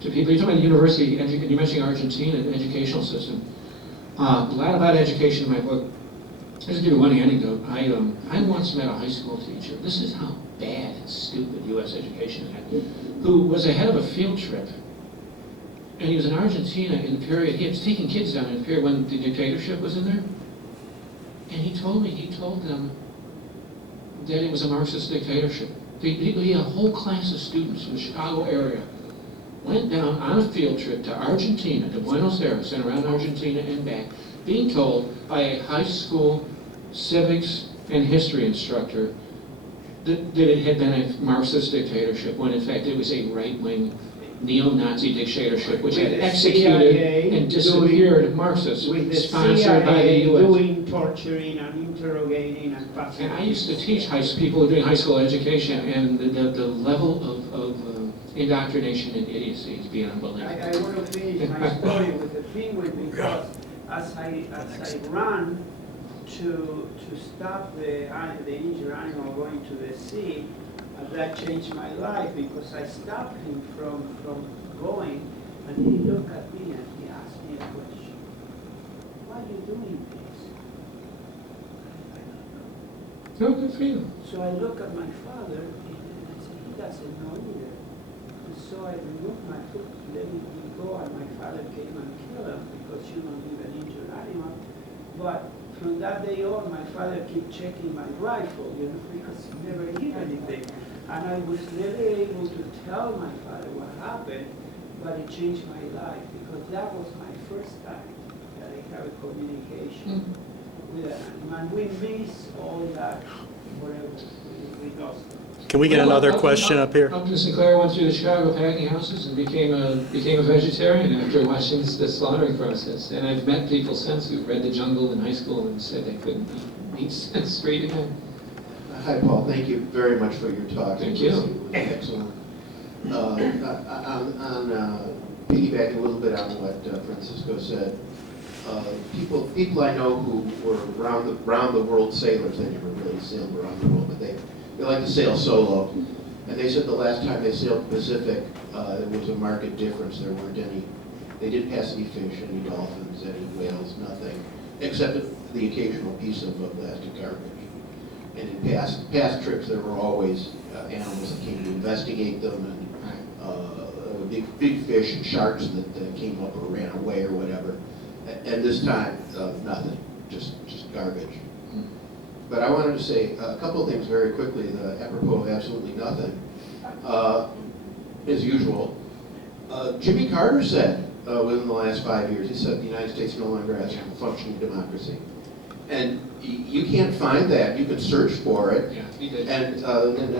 to people. You're talking about the university, you mentioned Argentina, the educational system. A lot about education in my book. I'll just give you one anecdote. I once met a high school teacher. This is how bad and stupid U.S. education had, who was ahead of a field trip. And he was in Argentina in the period, he was taking kids down in the period when the dictatorship was in there. And he told them that it was a Marxist dictatorship. He had a whole class of students from the Chicago area went down on a field trip to Argentina, to Buenos Aires, and around Argentina and back, being told by a high school civics and history instructor that it had been a Marxist dictatorship, when in fact it was a right-wing neo-Nazi dictatorship which had executed and disappeared Marxists, sponsored by the U.S. Doing torturing and interrogating and passing. And I used to teach people who were doing high school education, and the level of indoctrination and idiocy is beyond belief. I want to finish my story with the penguin because as I ran to stop the injured animal going to the sea, that changed my life because I stopped him from going, and he looked at me and he asked me a question. Why are you doing this? I don't know. No, good for you. So I look at my father and I said, he doesn't know either. And so I removed my foot, let him go, and my father came and killed him because you don't leave an injured animal. But from that day on, my father kept checking my rifle, because he never hit anything. And I was never able to tell my father what happened, but it changed my life because that was my first time that I had a communication with an animal. And we miss all that forever. We lost it. Can we get another question up here? Upton Sinclair went through the Chicago packing houses and became a vegetarian after watching the slaughtering process. And I've met people since who read The Jungle in high school and said they couldn't eat meat straight again. Hi, Paul. Thank you very much for your talk. Thank It you. was excellent. piggybacking a little bit on what Francisco said, people I know who were round the world sailors, they never really sailed around the world, but they like to sail solo. And they said the last time they sailed the Pacific, there was a marked difference. There weren't any, they didn't pass any fish, any dolphins, any whales, nothing, except the occasional piece of plastic garbage. And in past trips, there were always animals that came to investigate them, and big fish and sharks that came up or ran away or whatever. And this time, nothing, just garbage. But I wanted to say a couple of things very quickly, apropos of absolutely nothing. As usual, Jimmy Carter said within the last 5 years, he said the United States no longer has a functioning democracy. And you can't find that. You can search for it. Yeah, he did. And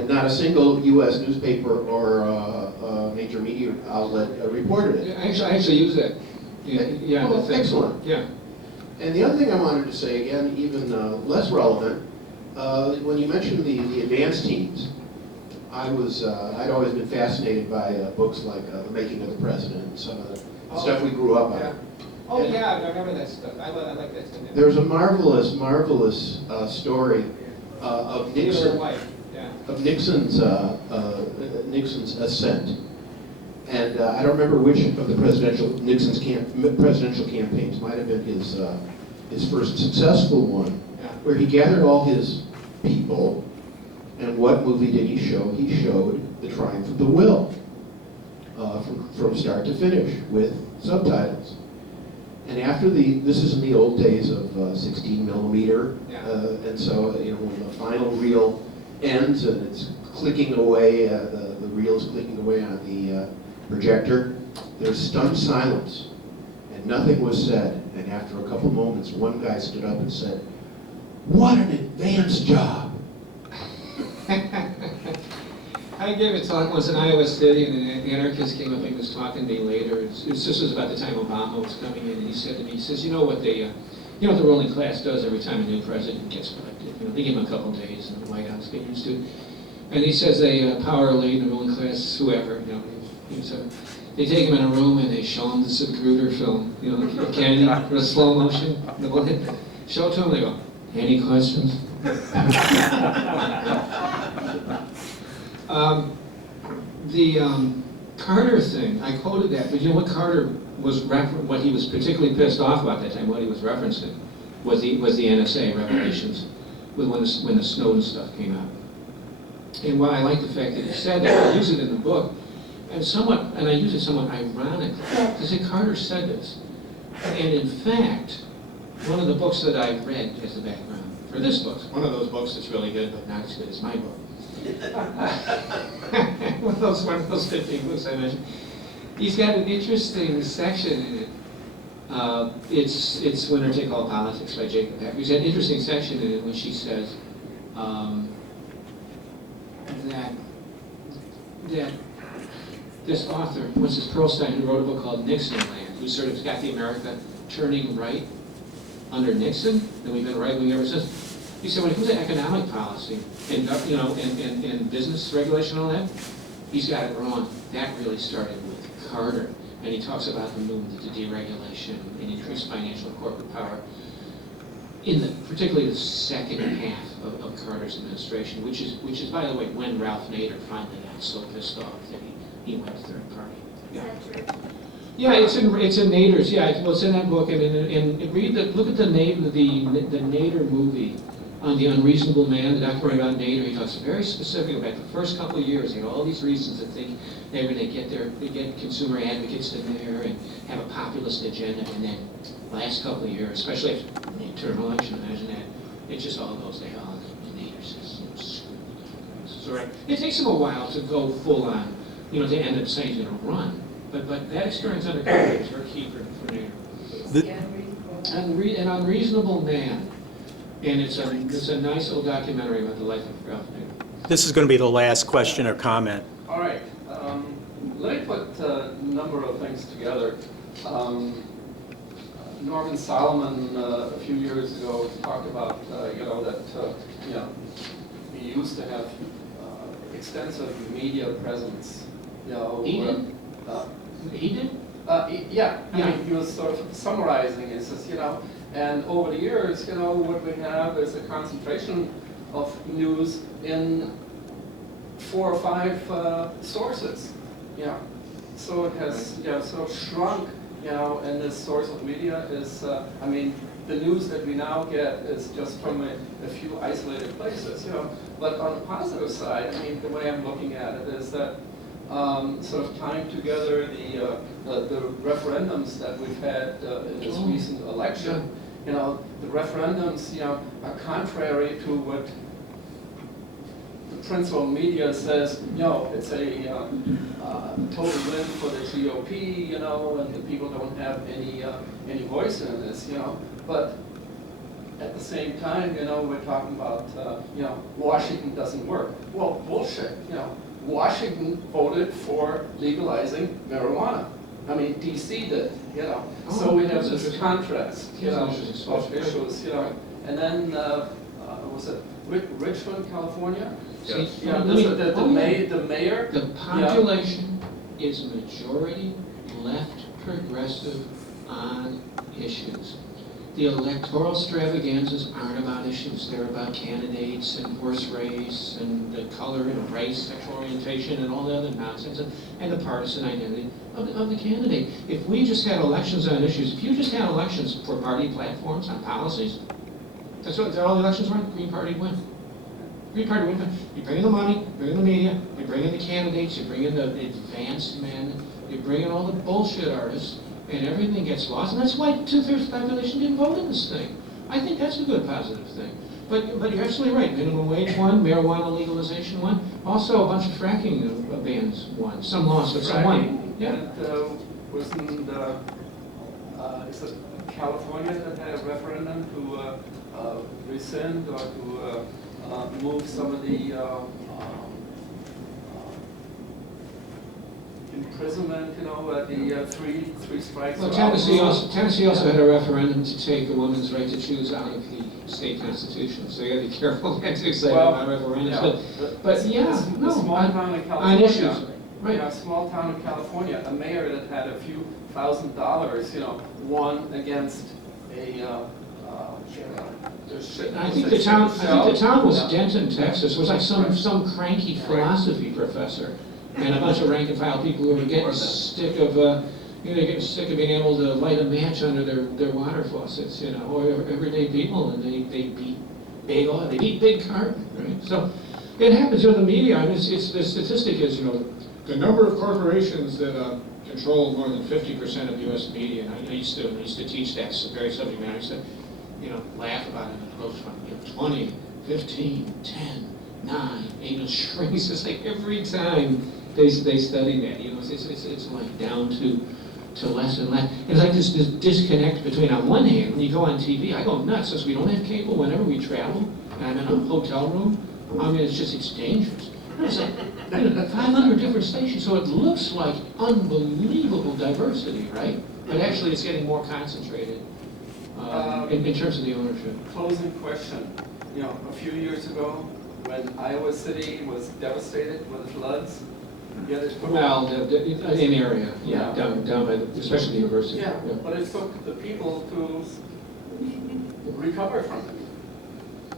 not a single U.S. newspaper or major media outlet reported it. I actually use that. Yeah, Well, the thing. excellent. Yeah. And the other thing I wanted to say, again, even less relevant, when you mentioned the advanced teams, I'd always been fascinated by books like The Making of the President and some of the stuff we grew up on. Oh, yeah, I remember that stuff. I like that stuff. There's a marvelous story of Nixon, of Nixon's ascent. And I don't remember which of the Nixon's presidential campaigns, might have been his first successful one, where he gathered all his people, and what movie did he show? He showed The Triumph of the Will, from start to finish, with subtitles. And after this is in the old days of 16 millimeter, and so when the final reel ends and it's clicking away, the reel is clicking away on the projector, there's stunned silence, and nothing was said. And after a couple moments, one guy stood up and said, "What an advanced job!" I gave a talk once in Iowa City, and an anarchist came up and he was talking to me later. This was about the time Obama was coming in, and he said to me, he says, you know what the ruling class does every time a new president gets elected? They give him a couple days in the White House, get used to it. And he says they power laden, the ruling class, whoever, so they take him in a room and they show him the Zapruder film, Kennedy, for a slow motion. Show it to him, they go, any questions? The Carter thing, I quoted that, but you know what Carter was, what he was particularly pissed off about that time, what he was referencing, was the NSA revelations when the Snowden stuff came out. And while I like the fact that he said that, I use it in the book, and I use it somewhat ironically, to say Carter said this. And in fact, one of the books that I read as the background for this book, one of those books that's really good, but not as good as my book. one of those 15 books I mentioned. He's got an interesting section in it. It's Winner Take All Politics by Jacob Heck. He's got an interesting section in it when she says that this author, what's this, Pearlstein, who wrote a book called Nixon Land, who sort of got the America turning right under Nixon, and we've been right-wing ever since. He said when it comes to economic policy and and business regulation and all that, he's got it wrong. That really started with Carter, and he talks about the movement to deregulation and increased financial and corporate power in particularly the second half of Carter's administration, which is by the way when Ralph Nader finally got so pissed off that he went third party. Yeah. Is that true? Yeah, it's in Nader's. Yeah, well, it's in that book, and look at the Nader movie on The Unreasonable Man, the documentary about Nader. He talks very specific about the first couple of years. He had all these reasons to think they were going to get consumer advocates in there and have a populist agenda, and then last couple of years, especially after the midterm election, imagine that, it just all goes to hell. And Nader says, screw the Congress. It takes him a while to go full on, to end up saying he's going to run. But that experience under Carter is very key for Nader. An Unreasonable Man. And it's a nice little documentary about the life of Ralph Nader. This is going to be the last question or comment. All right. Let me put a number of things together. Norman Solomon a few years ago talked about that we used to have extensive media presence you know. He did? uh, He did? Yeah, I Yeah. mean, he was sort of summarizing it, says, you know, and over the years, you know, what we have is a concentration of news in 4 or 5 sources, you know. So it has, you know, sort of shrunk, you know, and this source of media is, I mean, the news that we now get is just from a few isolated places, you know. But on the positive side, I mean, the way I'm looking at it is that sort of tying together the referendums that we've had in this recent election. You know, the referendums, you know, are contrary to what the principal media says. You know, it's a total win for the GOP. You know, and the people don't have any voice in this. You know, but at the same time, you know, we're talking about you know, Washington doesn't work. Well, bullshit. You know. Washington voted for legalizing marijuana. I mean, DC did, you know. So we have this contrast, you know, of issues, you know. And then, was it Richmond, California? See, Yeah, let me- the mayor. The population is majority left progressive on issues. The electoral extravaganzas aren't about issues. They're about candidates and horse race and the color and race, sexual orientation, and all the other nonsense, and the partisan identity of the candidate. If we just had elections on issues, if you just had elections for party platforms on policies, that's what all the elections were. Green Party win. Green Party win. You bring in the money, you bring in the media, you bring in the candidates, you bring in the advanced men, you bring in all the bullshit artists, and everything gets lost, and that's why 2/3 of the population didn't vote in this thing. I think that's a good positive thing. But you're absolutely right. Minimum wage won, marijuana legalization won. Also, a bunch of fracking bans won. Some lost, but some won. Yeah. And wasn't is it California that had a referendum to rescind or to move some of the imprisonment, you know, the three strikes. Well, Tennessee also had a referendum to take a woman's right to choose out of the state constitution, so you got to be careful not to say about referendums. Yeah, But yeah, a small town in on California, issues, right? You know, a small town in California, a mayor that had a few $1,000s, you know, won against a. I think the town was Denton, Texas. It was like some cranky philosophy professor and a bunch of rank and file people who were getting sick of getting sick of being able to light a match under their water faucets, you know, or everyday people, and they beat big oil, they beat big carbon, right? So it happens. You know, the media. I mean, it's the statistic is, you know, the number of corporations that control more than 50% of U.S. media. And I used to teach that very subject matter. I used to, you know, laugh about it and close from, you know, 20, 15, 10, 9, 8, it shrinks. It's like every time they study that, you know, it's like down to less and less. It's like this disconnect between, on one hand, when you go on TV, I go nuts since we don't have cable whenever we travel, and I'm in a hotel room. I mean, it's dangerous. It's like, you know, 500 different stations, so it looks like unbelievable diversity, right? But actually, it's getting more concentrated in terms of the ownership. Closing question. You know, a few years ago, when Iowa City was devastated with the floods, yeah, Well, in the area, yeah, down by especially the university. Yeah, but it took the people to recover from it.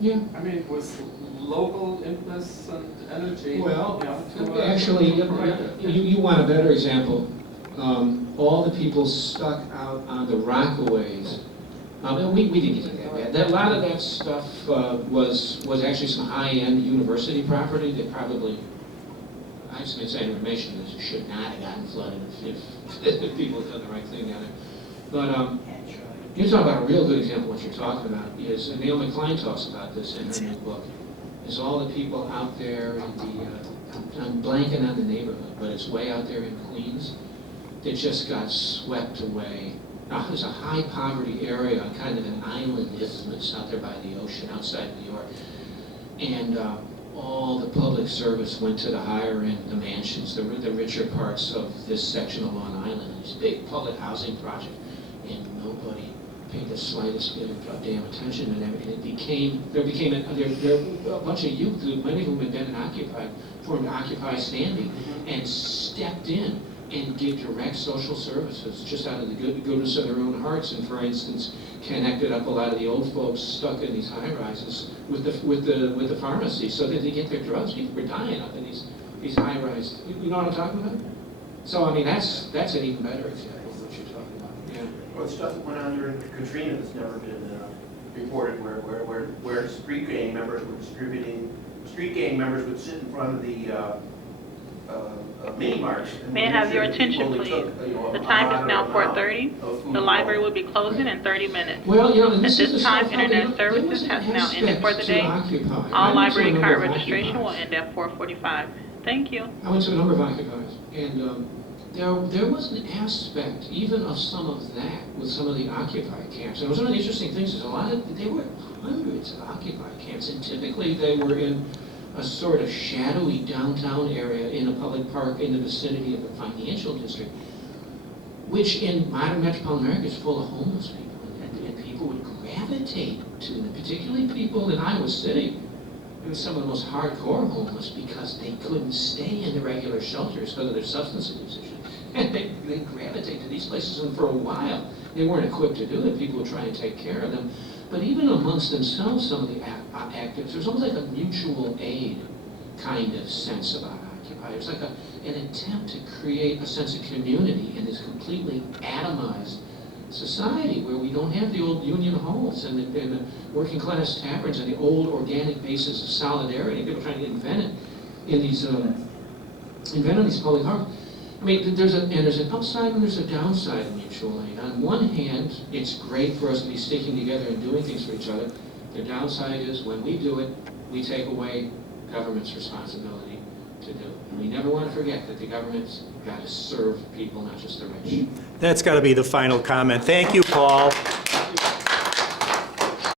Yeah. I mean, it was local impetus and energy. Well, you know, to, actually, correct it. you want a better example. All the people stuck out on the Rockaways. We didn't get that bad. A lot of that stuff was actually some high-end university property that probably, I just made some information that should not have gotten flooded if people had done the right thing down there. But you're talking about a real good example. What you're talking about is, and Neil McCline talks about this in her new book, is all the people out there in the, I'm blanking on the neighborhood, but it's way out there in Queens, that just got swept away. Now, there's a high poverty area on kind of an island isthmus out there by the ocean outside New York. And all the public service went to the higher end, the mansions, the richer parts of this section of Long Island, this big public housing project. And nobody paid the slightest bit of damn attention, and it became, there were a bunch of youth, many of whom had been in Occupy, formed Occupy Standing, and stepped in and did direct social services just out of the goodness of their own hearts, and for instance, connected up a lot of the old folks stuck in these high rises with the pharmacy so that they get their drugs. People were dying up in these high rises. You know what I'm talking about? So I mean, that's an even better example of what you're talking about. Yeah. Well, the stuff that went on during Katrina that's never been reported, where street gang members were distributing, street gang members would sit in front of the mini marts. May I have your attention, please? The time is now 4:30. The library will be closing in 30 minutes. Well, you know, At this time, internet services has now ended for the day. All library card registration will end at 4:45. Thank you. I went to a number of occupiers, and there was an aspect even of some of that with some of the Occupy camps. And one of the interesting things is there were hundreds of Occupy camps, and typically they were in a sort of shadowy downtown area in a public park in the vicinity of the financial district, which in modern metropolitan America is full of homeless people, and people would gravitate to them, particularly people in Iowa City. It was some of the most hardcore homeless because they couldn't stay in the regular shelters because of their substance abuse issues. And they gravitate to these places, and for a while, they weren't equipped to do it. People would try and take care of them. But even amongst themselves, some of the activists, there's almost like a mutual aid kind of sense about Occupy. It was like an attempt to create a sense of community in this completely atomized society where we don't have the old union halls and the working class taverns and the old organic basis of solidarity. People trying to invent it in these public parks. I mean, there's an upside and there's a downside of mutual aid. On one hand, it's great for us to be sticking together and doing things for each other. The downside is when we do it, we take away government's responsibility to do it. And we never want to forget that the government's got to serve people, not just the rich. That's got to be the final comment. Thank you, Paul.